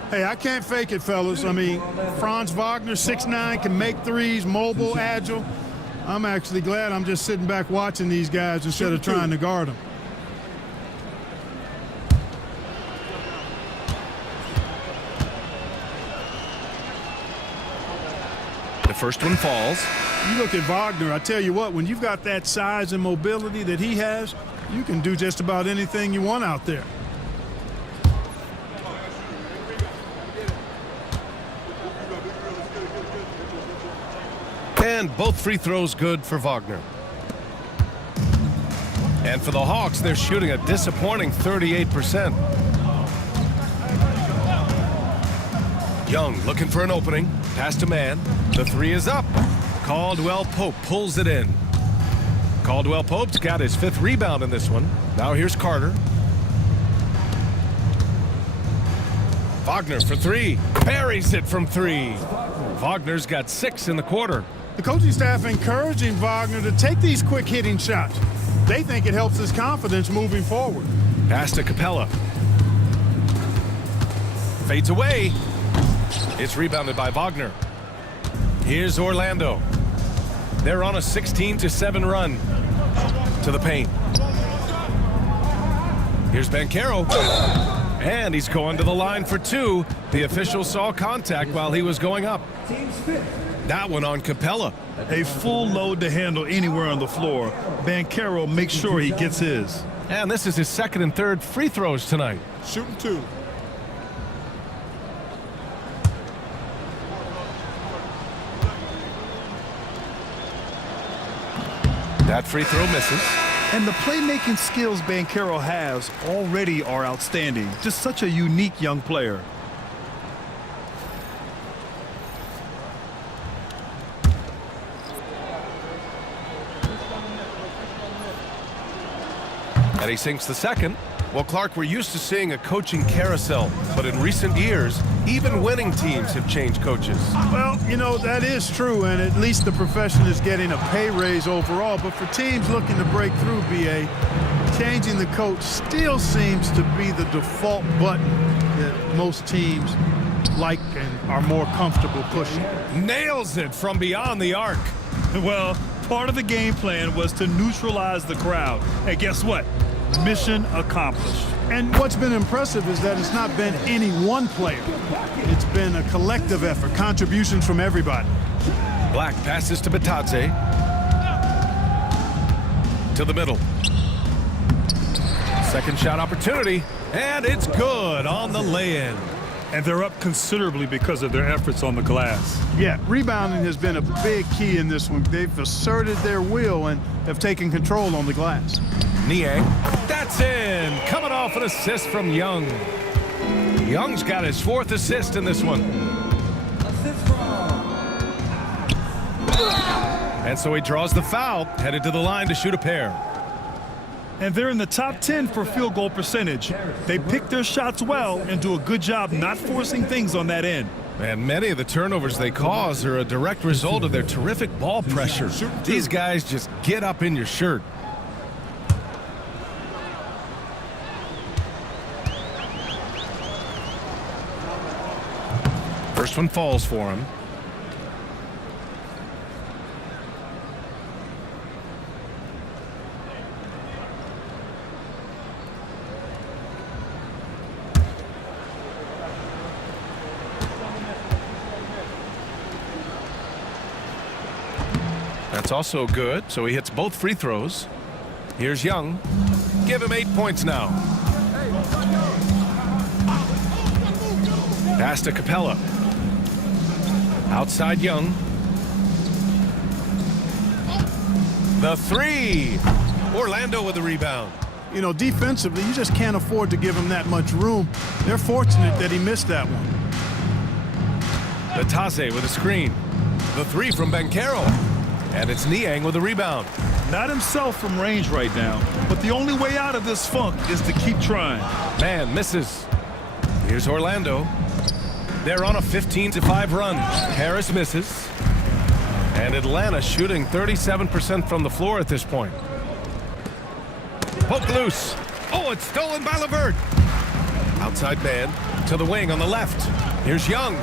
Hey, I can't fake it, fellas. I mean, Franz Wagner, 6'9", can make threes, mobile, agile. I'm actually glad I'm just sitting back watching these guys instead of trying to guard them. The first one falls. You look at Wagner, I tell you what, when you've got that size and mobility that he has, you can do just about anything you want out there. And both free throws good for Wagner. And for the Hawks, they're shooting a disappointing 38%. Young looking for an opening. Pass to man. The 3 is up. Caldwell Pope pulls it in. Caldwell Pope's got his 5th rebound in this one. Now here's Carter. Wagner for 3. Buries it from 3. Wagner's got 6 in the quarter. The coaching staff encouraging Wagner to take these quick hitting shots. They think it helps his confidence moving forward. Pass to Capella. Fades away. It's rebounded by Wagner. Here's Orlando. They're on a 16-7 run to the paint. Here's Banchero. And he's going to the line for 2. The official saw contact while he was going up. That one on Capella. A full load to handle anywhere on the floor. Banchero makes sure he gets his. And this is his 2nd and 3rd free throws tonight. Shooting 2. That free throw misses. And the playmaking skills Banchero has already are outstanding. Just such a unique young player. And he sinks the 2nd. Well, Clark, we're used to seeing a coaching carousel, but in recent years, even winning teams have changed coaches. Well, you know, that is true, and at least the profession is getting a pay raise overall. But for teams looking to break through, BA, changing the coach still seems to be the default button that most teams like and are more comfortable pushing. Nails it from beyond the arc. Well, Part of the game plan was to neutralize the crowd. And guess what? Mission accomplished. And what's been impressive is that it's not been any one player. It's been a collective effort, contributions from everybody. Black passes to Batadze. To the middle. Second shot opportunity, and it's good on the lay-in. And they're up considerably because of their efforts on the glass. Yeah, rebounding has been a big key in this one. They've asserted their will and have taken control on the glass. Niang, that's in. Coming off an assist from Young. Young's got his 4th assist in this one. And so he draws the foul, headed to the line to shoot a pair. And they're in the top 10 for field goal percentage. They pick their shots well and do a good job not forcing things on that end. And many of the turnovers they cause are a direct result of their terrific ball pressure. These guys just get up in your shirt. First one falls for him. That's also good, so he hits both free throws. Here's Young. Give him 8 points now. Pass to Capella. Outside Young. The 3. Orlando with the rebound. You know, defensively, you just can't afford to give him that much room. They're fortunate that he missed that one. Batadze with a screen. The 3 from Banchero. And it's Niang with a rebound. Not himself from range right now, but the only way out of this funk is to keep trying. Man misses. Here's Orlando. They're on a 15-5 run. Harris misses. And Atlanta shooting 37% from the floor at this point. Poke loose. Oh, it's stolen by LeVert. Outside man to the wing on the left. Here's Young.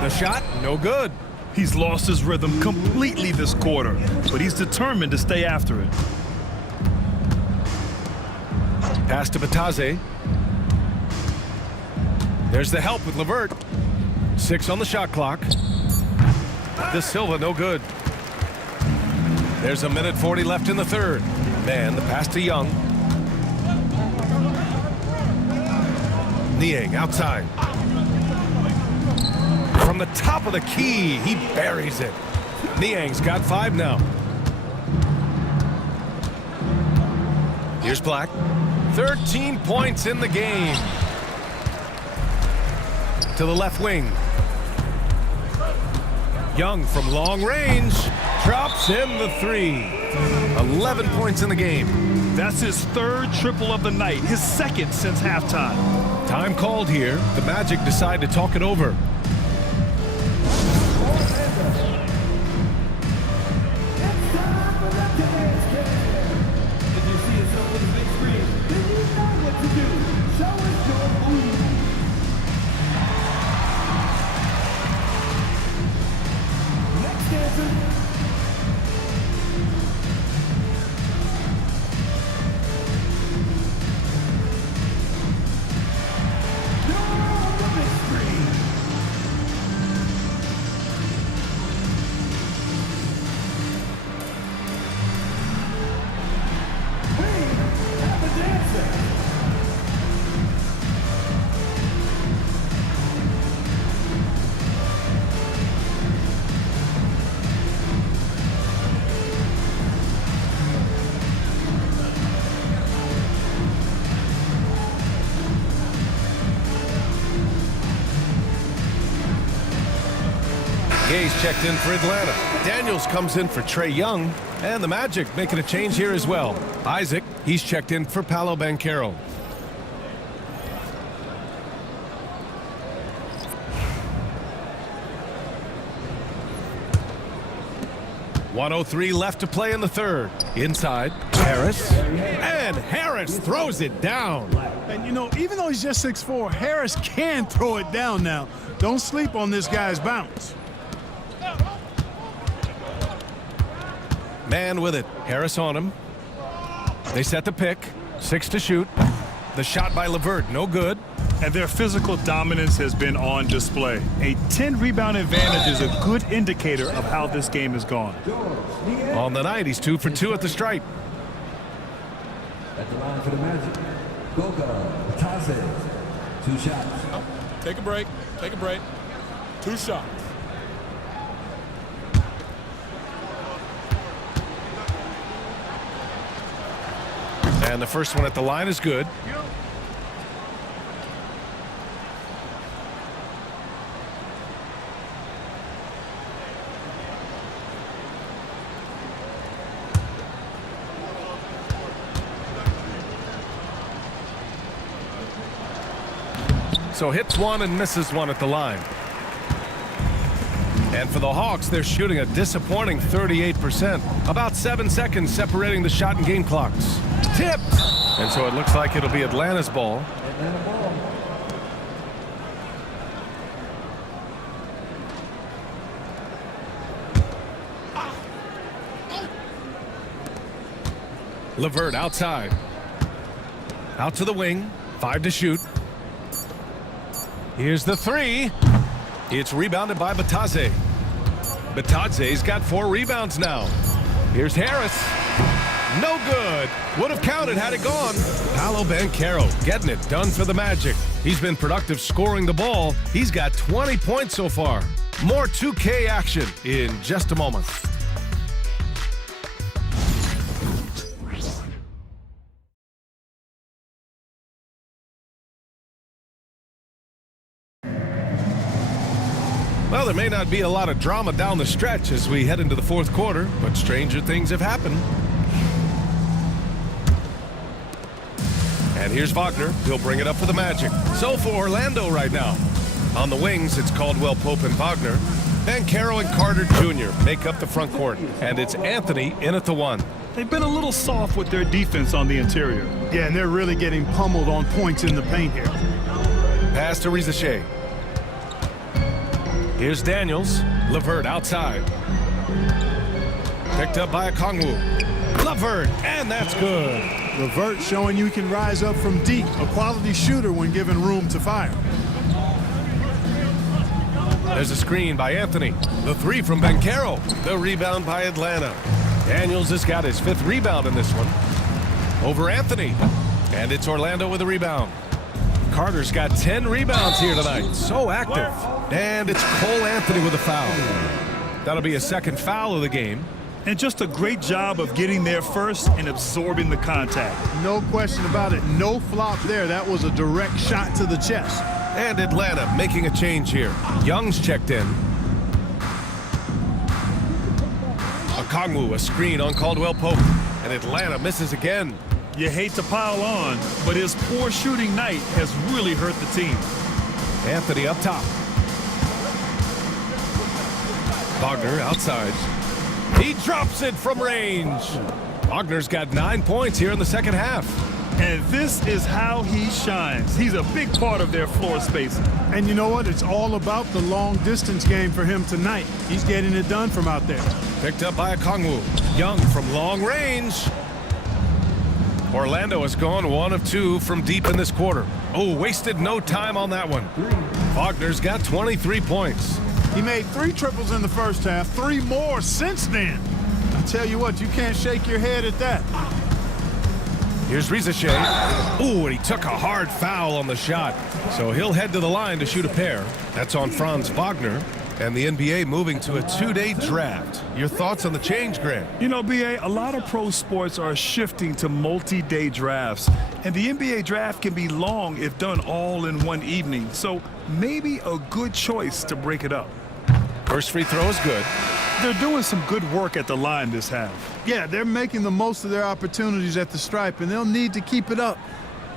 The shot, no good. He's lost his rhythm completely this quarter, but he's determined to stay after it. Pass to Batadze. There's the help with LeVert. 6 on the shot clock. De Silva, no good. There's 1:40 left in the third. Man, the pass to Young. Niang outside. From the top of the key, he buries it. Niang's got 5 now. Here's Black. 13 points in the game. To the left wing. Young from long range drops in the 3. 11 points in the game. That's his 3rd triple of the night, his 2nd since halftime. Time called here. The Magic decide to talk it over. Gay's checked in for Atlanta. Daniels comes in for Trae Young. And the Magic making a change here as well. Isaac, he's checked in for Paolo Banchero. .103 left to play in the third. Inside, Harris. And Harris throws it down. And, you know, even though he's just 6'4", Harris can throw it down now. Don't sleep on this guy's bounce. Man with it. Harris on him. They set the pick. 6 to shoot. The shot by LeVert, no good. And their physical dominance has been on display. A 10-rebound advantage is a good indicator of how this game has gone. On the night, he's 2 for 2 at the stripe. At the line for the Magic, Goga Taze, 2 shots. Take a break. Take a break. 2 shots. And the first one at the line is good. So hits one and misses one at the line. And for the Hawks, they're shooting a disappointing 38%. About 7 seconds separating the shot and game clocks. Tipped! And so it looks like it'll be Atlanta's ball. Atlanta ball. LeVert outside. Out to the wing. 5 to shoot. Here's the 3. It's rebounded by Bataze. Bataze's got 4 rebounds now. Here's Harris. No good. Would have counted had it gone. Paolo Banchero getting it done for the Magic. He's been productive scoring the ball. He's got 20 points so far. More 2K action in just a moment. Well, there may not be a lot of drama down the stretch as we head into the 4th quarter, but stranger things have happened. And here's Wagner. He'll bring it up for the Magic. So for Orlando right now. On the wings, it's Caldwell Pope and Wagner. Banchero and Carter Jr. make up the front court. And it's Anthony in at the 1. They've been a little soft with their defense on the interior. Yeah, and they're really getting pummeled on points in the paint here. Pass to Rizachet. Here's Daniels. LeVert outside. Picked up by Okongwu. LeVert, and that's good. LeVert showing you can rise up from deep. A quality shooter when given room to fire. There's a screen by Anthony. The 3 from Banchero. The rebound by Atlanta. Daniels has got his 5th rebound in this one. Over Anthony. And it's Orlando with a rebound. Carter's got 10 rebounds here tonight. So active. And it's Cole Anthony with a foul. That'll be a 2nd foul of the game. And just a great job of getting there first and absorbing the contact. No question about it. No flop there. That was a direct shot to the chest. And Atlanta making a change here. Young's checked in. Okongwu, a screen on Caldwell Pope. And Atlanta misses again. You hate to pile on, but his poor shooting night has really hurt the team. Anthony up top. Wagner outside. He drops it from range. Wagner's got 9 points here in the 2nd half. And this is how he shines. He's a big part of their floor spacing. And you know what? It's all about the long distance game for him tonight. He's getting it done from out there. Picked up by Okongwu. Young from long range. Orlando has gone 1 of 2 from deep in this quarter. Oh, wasted no time on that one. Wagner's got 23 points. He made 3 triples in the 1st half, 3 more since then. I tell you what, you can't shake your head at that. Here's Rizachet. Ooh, and he took a hard foul on the shot. So he'll head to the line to shoot a pair. That's on Franz Wagner. And the NBA moving to a 2-day draft. Your thoughts on the change, Grant? You know, B.A., a lot of pro sports are shifting to multi-day drafts. And the NBA draft can be long if done all in one evening. So maybe a good choice to break it up. First free throw is good. They're doing some good work at the line this half. Yeah, they're making the most of their opportunities at the stripe, and they'll need to keep it up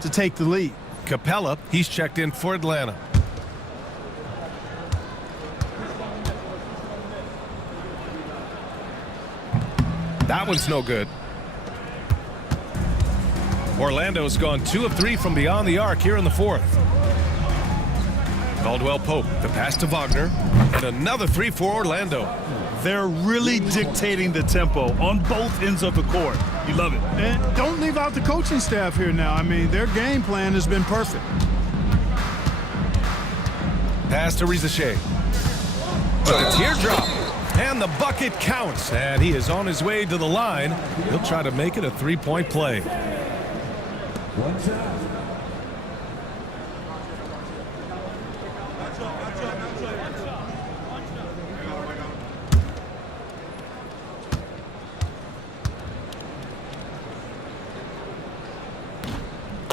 to take the lead. Capella, he's checked in for Atlanta. That one's no good. Orlando's gone 2 of 3 from beyond the arc here in the 4th. Caldwell Pope, the pass to Wagner, and another three for Orlando. They're really dictating the tempo on both ends of the court. You love it. And don't leave out the coaching staff here now. I mean, their game plan has been perfect. Pass to Rizashe. The teardrop. And the bucket counts. And he is on his way to the line. He'll try to make it a three-point play. One shot.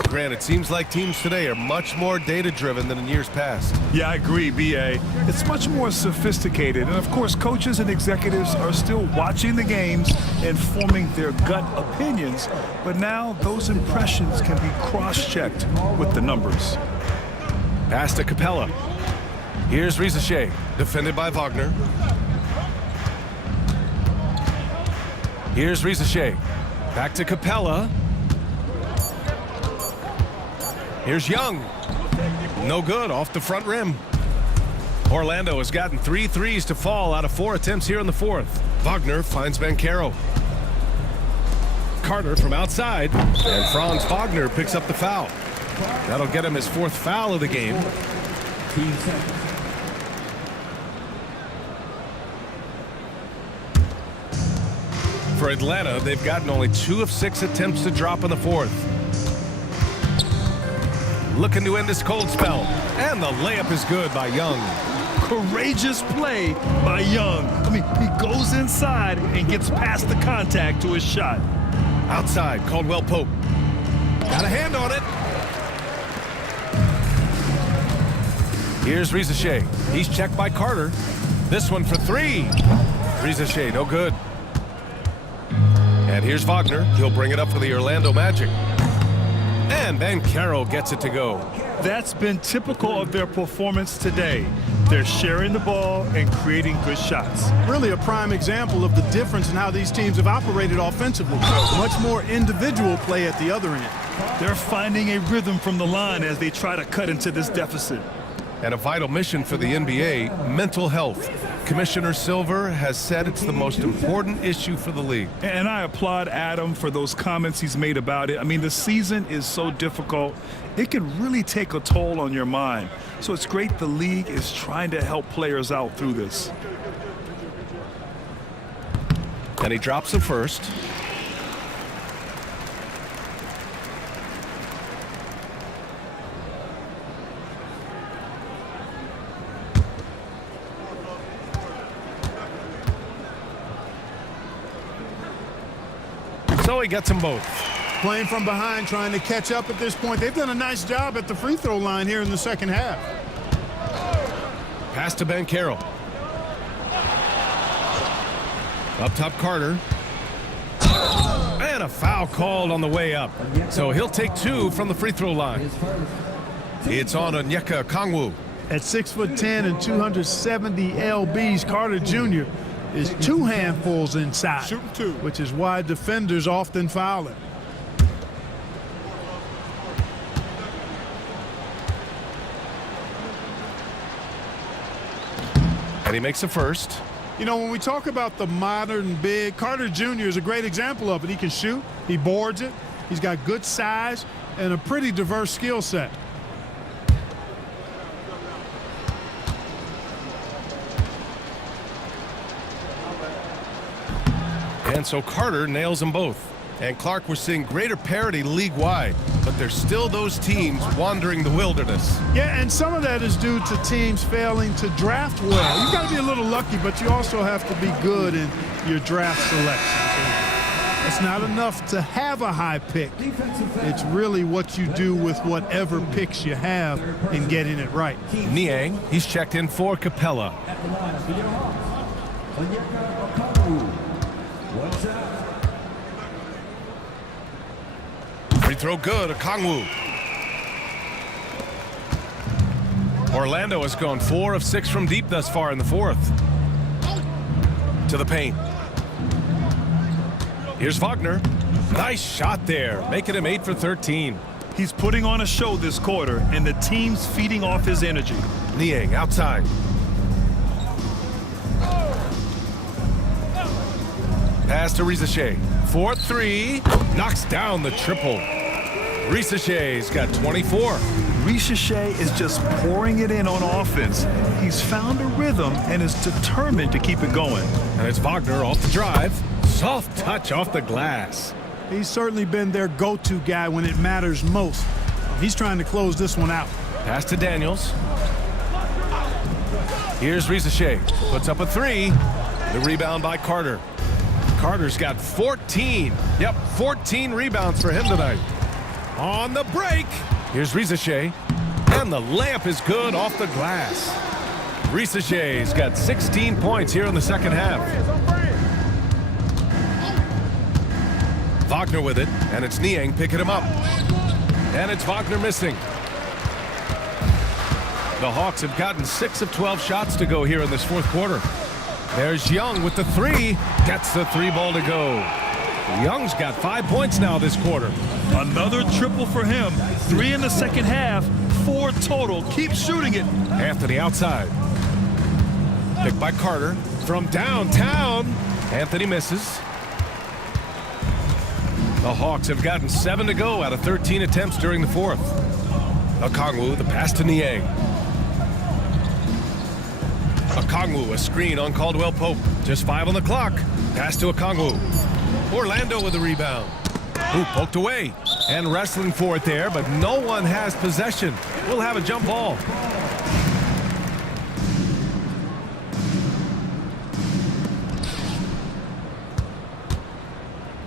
Grant, it seems like teams today are much more data-driven than in years past. Yeah, I agree, B.A. It's much more sophisticated. And, of course, coaches and executives are still watching the games and forming their gut opinions. But now those impressions can be cross-checked with the numbers. Pass to Capella. Here's Rizashe, defended by Wagner. Here's Rizashe. Back to Capella. Here's Young. No good, off the front rim. Orlando has gotten 3 threes to fall out of 4 attempts here in the fourth. Wagner finds Banchero. Carter from outside, and Franz Wagner picks up the foul. That'll get him his 4th foul of the game. 2 seconds. For Atlanta, they've gotten only 2 of 6 attempts to drop in the fourth. Looking to end this cold spell. And the layup is good by Young. Courageous play by Young. I mean, he goes inside and gets past the contact to his shot. Outside, Caldwell Pope. Got a hand on it. Here's Rizashe. He's checked by Carter. This one for 3. Rizashe, no good. And here's Wagner. He'll bring it up for the Orlando Magic. And Banchero gets it to go. That's been typical of their performance today. They're sharing the ball and creating good shots. Really a prime example of the difference in how these teams have operated offensively. Much more individual play at the other end. They're finding a rhythm from the line as they try to cut into this deficit. And a vital mission for the NBA, mental health. Commissioner Silver has said it's the most important issue for the league. And I applaud Adam for those comments he's made about it. I mean, the season is so difficult. It can really take a toll on your mind. So it's great the league is trying to help players out through this. And he drops the first. So he gets them both. Playing from behind, trying to catch up at this point. They've done a nice job at the free throw line here in the second half. Pass to Banchero. Up top, Carter. And a foul called on the way up. So he'll take 2 from the free throw line. It's on Onyeka Okongwu. At 6'10" and 270 lbs, Carter Jr. is 2 handfuls inside, Shooting 2. which is why defenders often foul it. And he makes the first. You know, when we talk about the modern big, Carter Jr. is a great example of it. He can shoot, he boards it, he's got good size and a pretty diverse skill set. And so Carter nails them both. And Clark, we're seeing greater parity league-wide, but there's still those teams wandering the wilderness. Yeah, and some of that is due to teams failing to draft well. You've got to be a little lucky, but you also have to be good in your draft selection. It's not enough to have a high pick. It's really what you do with whatever picks you have and getting it right. Niang, he's checked in for Capella. At the line for your Hawks, Onyeka Okongwu. 1 shot. Free throw good, Okongwu. Orlando has gone 4 of 6 from deep thus far in the fourth. To the paint. Here's Wagner. Nice shot there, making him 8 for 13. He's putting on a show this quarter, and the team's feeding off his energy. Niang outside. Pass to Rizachet. 4-3. Knocks down the triple. Rizachet's got 24. Rizachet is just pouring it in on offense. He's found a rhythm and is determined to keep it going. And it's Wagner off the drive. Soft touch off the glass. He's certainly been their go-to guy when it matters most. He's trying to close this one out. Pass to Daniels. Here's Rizachet. Puts up a 3. The rebound by Carter. Carter's got 14. Yep, 14 rebounds for him tonight. On the break. Here's Rizachet. And the layup is good off the glass. Rizachet's got 16 points here in the second half. Wagner with it, and it's Niang picking him up. And it's Wagner missing. The Hawks have gotten 6 of 12 shots to go here in this fourth quarter. There's Young with the 3. Gets the 3 ball to go. Young's got 5 points now this quarter. Another triple for him. 3 in the second half, 4 total. Keep shooting it. Anthony outside. Picked by Carter from downtown. Anthony misses. The Hawks have gotten 7 to go out of 13 attempts during the fourth. Okongwu, the pass to Niang. Okongwu, a screen on Caldwell Pope. Just 5 on the clock. Pass to Okongwu. Orlando with the rebound. Ooh, poked away. And wrestling for it there, but no one has possession. We'll have a jump ball.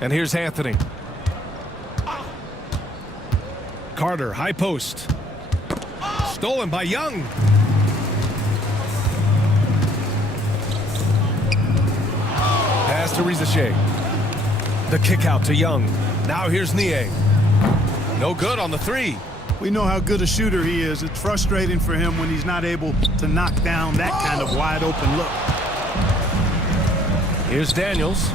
And here's Anthony. Carter, high post. Stolen by Young. Pass to Rizachet. The kick out to Young. Now here's Niang. No good on the 3. We know how good a shooter he is. It's frustrating for him when he's not able to knock down that kind of wide open look. Here's Daniels.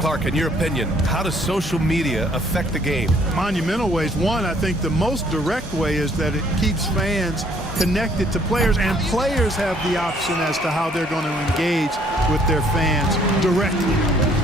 Clark, in your opinion, how does social media affect the game? Monumental ways. One, I think the most direct way is that it keeps fans connected to players, and players have the option as to how they're going to engage with their fans directly,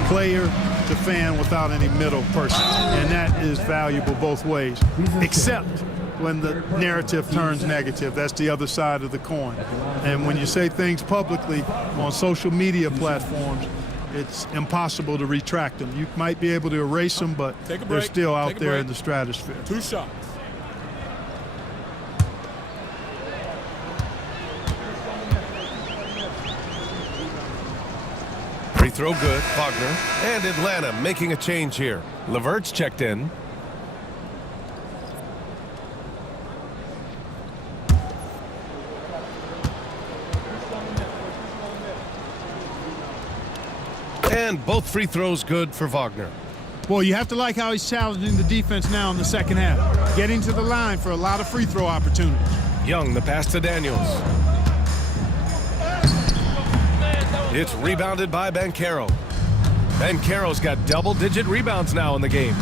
player to fan, without any middle person. And that is valuable both ways, except when the narrative turns negative. That's the other side of the coin. And when you say things publicly on social media platforms, it's impossible to retract them. You might be able to erase them, but they're still out there in the stratosphere. 2 shots. Free throw good, Wagner. And Atlanta making a change here. Levert's checked in. And both free throws good for Wagner. Well, you have to like how he's challenging the defense now in the second half. Getting to the line for a lot of free throw opportunities. Young, the pass to Daniels. It's rebounded by Banchero. Banchero's got double-digit rebounds now in the game.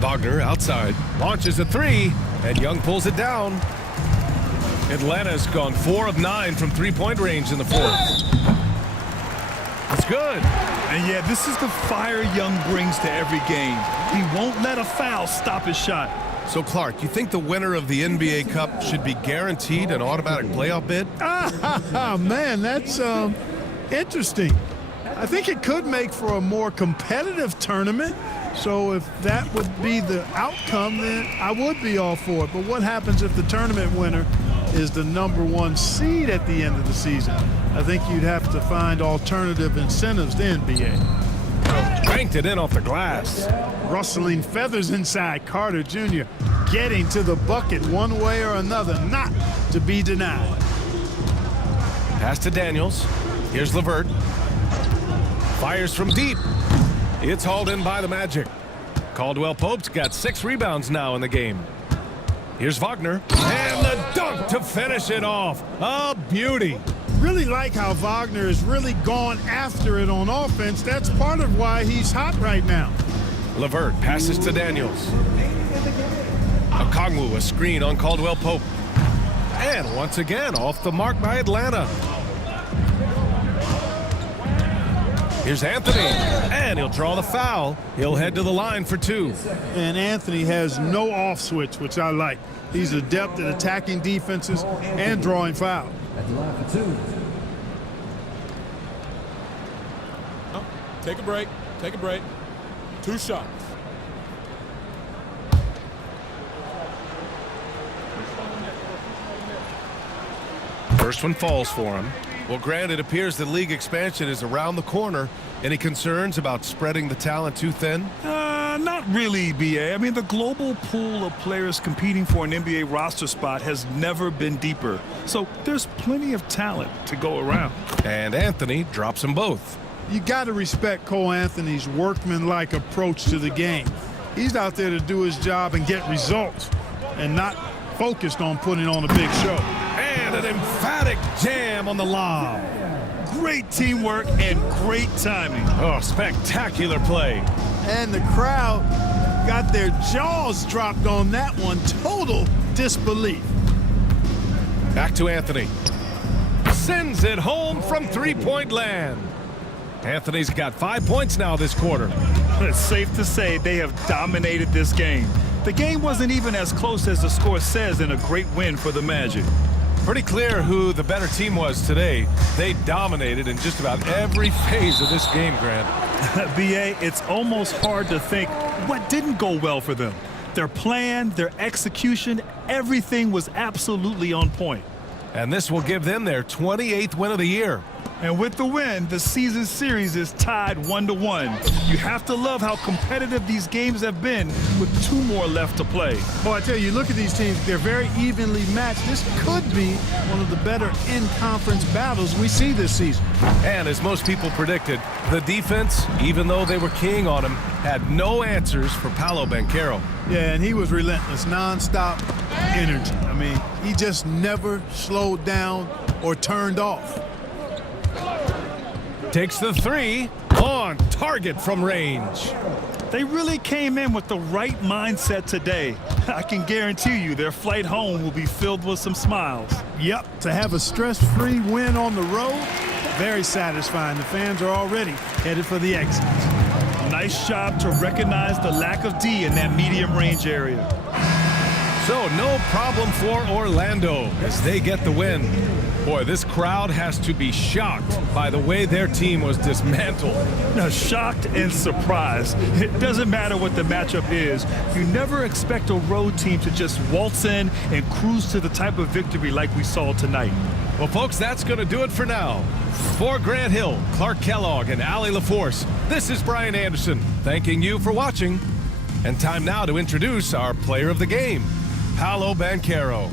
Wagner outside, launches a 3, and Young pulls it down. Atlanta's gone 4 of 9 from three-point range in the fourth. It's good. And yeah, this is the fire Young brings to every game. He won't let a foul stop his shot. So, Clark, you think the winner of the NBA Cup should be guaranteed an automatic playoff bid? Man, that's interesting. I think it could make for a more competitive tournament. So if that would be the outcome, then I would be all for it. But what happens if the tournament winner is the #1 seed at the end of the season? I think you'd have to find alternative incentives to NBA. Banked it in off the glass. Rustling feathers inside. Carter Jr. getting to the bucket one way or another, not to be denied. Pass to Daniels. Here's Levert. Fires from deep. It's hauled in by the Magic. Caldwell Pope's got 6 rebounds now in the game. Here's Wagner. And the dunk to finish it off. A beauty. Really like how Wagner has really gone after it on offense. That's part of why he's hot right now. Levert passes to Daniels. Okongwu, a screen on Caldwell Pope. And once again, off the mark by Atlanta. Here's Anthony, and he'll draw the foul. He'll head to the line for 2. And Anthony has no off switch, which I like. He's adept at attacking defenses and drawing foul. At the line for 2. Take a break. Take a break. 2 shots. First one falls for him. Well, Grant, it appears that league expansion is around the corner. Any concerns about spreading the talent too thin? Not really, BA. I mean, the global pool of players competing for an NBA roster spot has never been deeper. So there's plenty of talent to go around. And Anthony drops them both. You got to respect Cole Anthony's workmanlike approach to the game. He's out there to do his job and get results and not focused on putting on a big show. And an emphatic jam on the lob. Great teamwork and great timing. Oh, spectacular play. And the crowd got their jaws dropped on that one. Total disbelief. Back to Anthony. Sends it home from three-point land. Anthony's got 5 points now this quarter. It's safe to say they have dominated this game. The game wasn't even as close as the score says in a great win for the Magic. Pretty clear who the better team was today. They dominated in just about every phase of this game, Grant. BA, it's almost hard to think what didn't go well for them. Their plan, their execution, everything was absolutely on point. And this will give them their 28th win of the year. And with the win, the season series is tied 1-1. You have to love how competitive these games have been with 2 more left to play. Well, I tell you, look at these teams. They're very evenly matched. This could be one of the better in-conference battles we see this season. And as most people predicted, the defense, even though they were keying on him, had no answers for Paolo Banchero. Yeah, and he was relentless, nonstop energy. I mean, he just never slowed down or turned off. Takes the 3 on target from range. They really came in with the right mindset today. I can guarantee you their flight home will be filled with some smiles. Yep, to have a stress-free win on the road, very satisfying. The fans are already headed for the exit. Nice job to recognize the lack of D in that medium range area. So no problem for Orlando as they get the win. Boy, this crowd has to be shocked by the way their team was dismantled. Now, shocked and surprised. It doesn't matter what the matchup is. You never expect a road team to just waltz in and cruise to the type of victory like we saw tonight. Well, folks, that's going to do it for now. For Grant Hill, Clark Kellogg, and Allie LaForce, this is Brian Anderson thanking you for watching. And time now to introduce our player of the game, Paolo Banchero.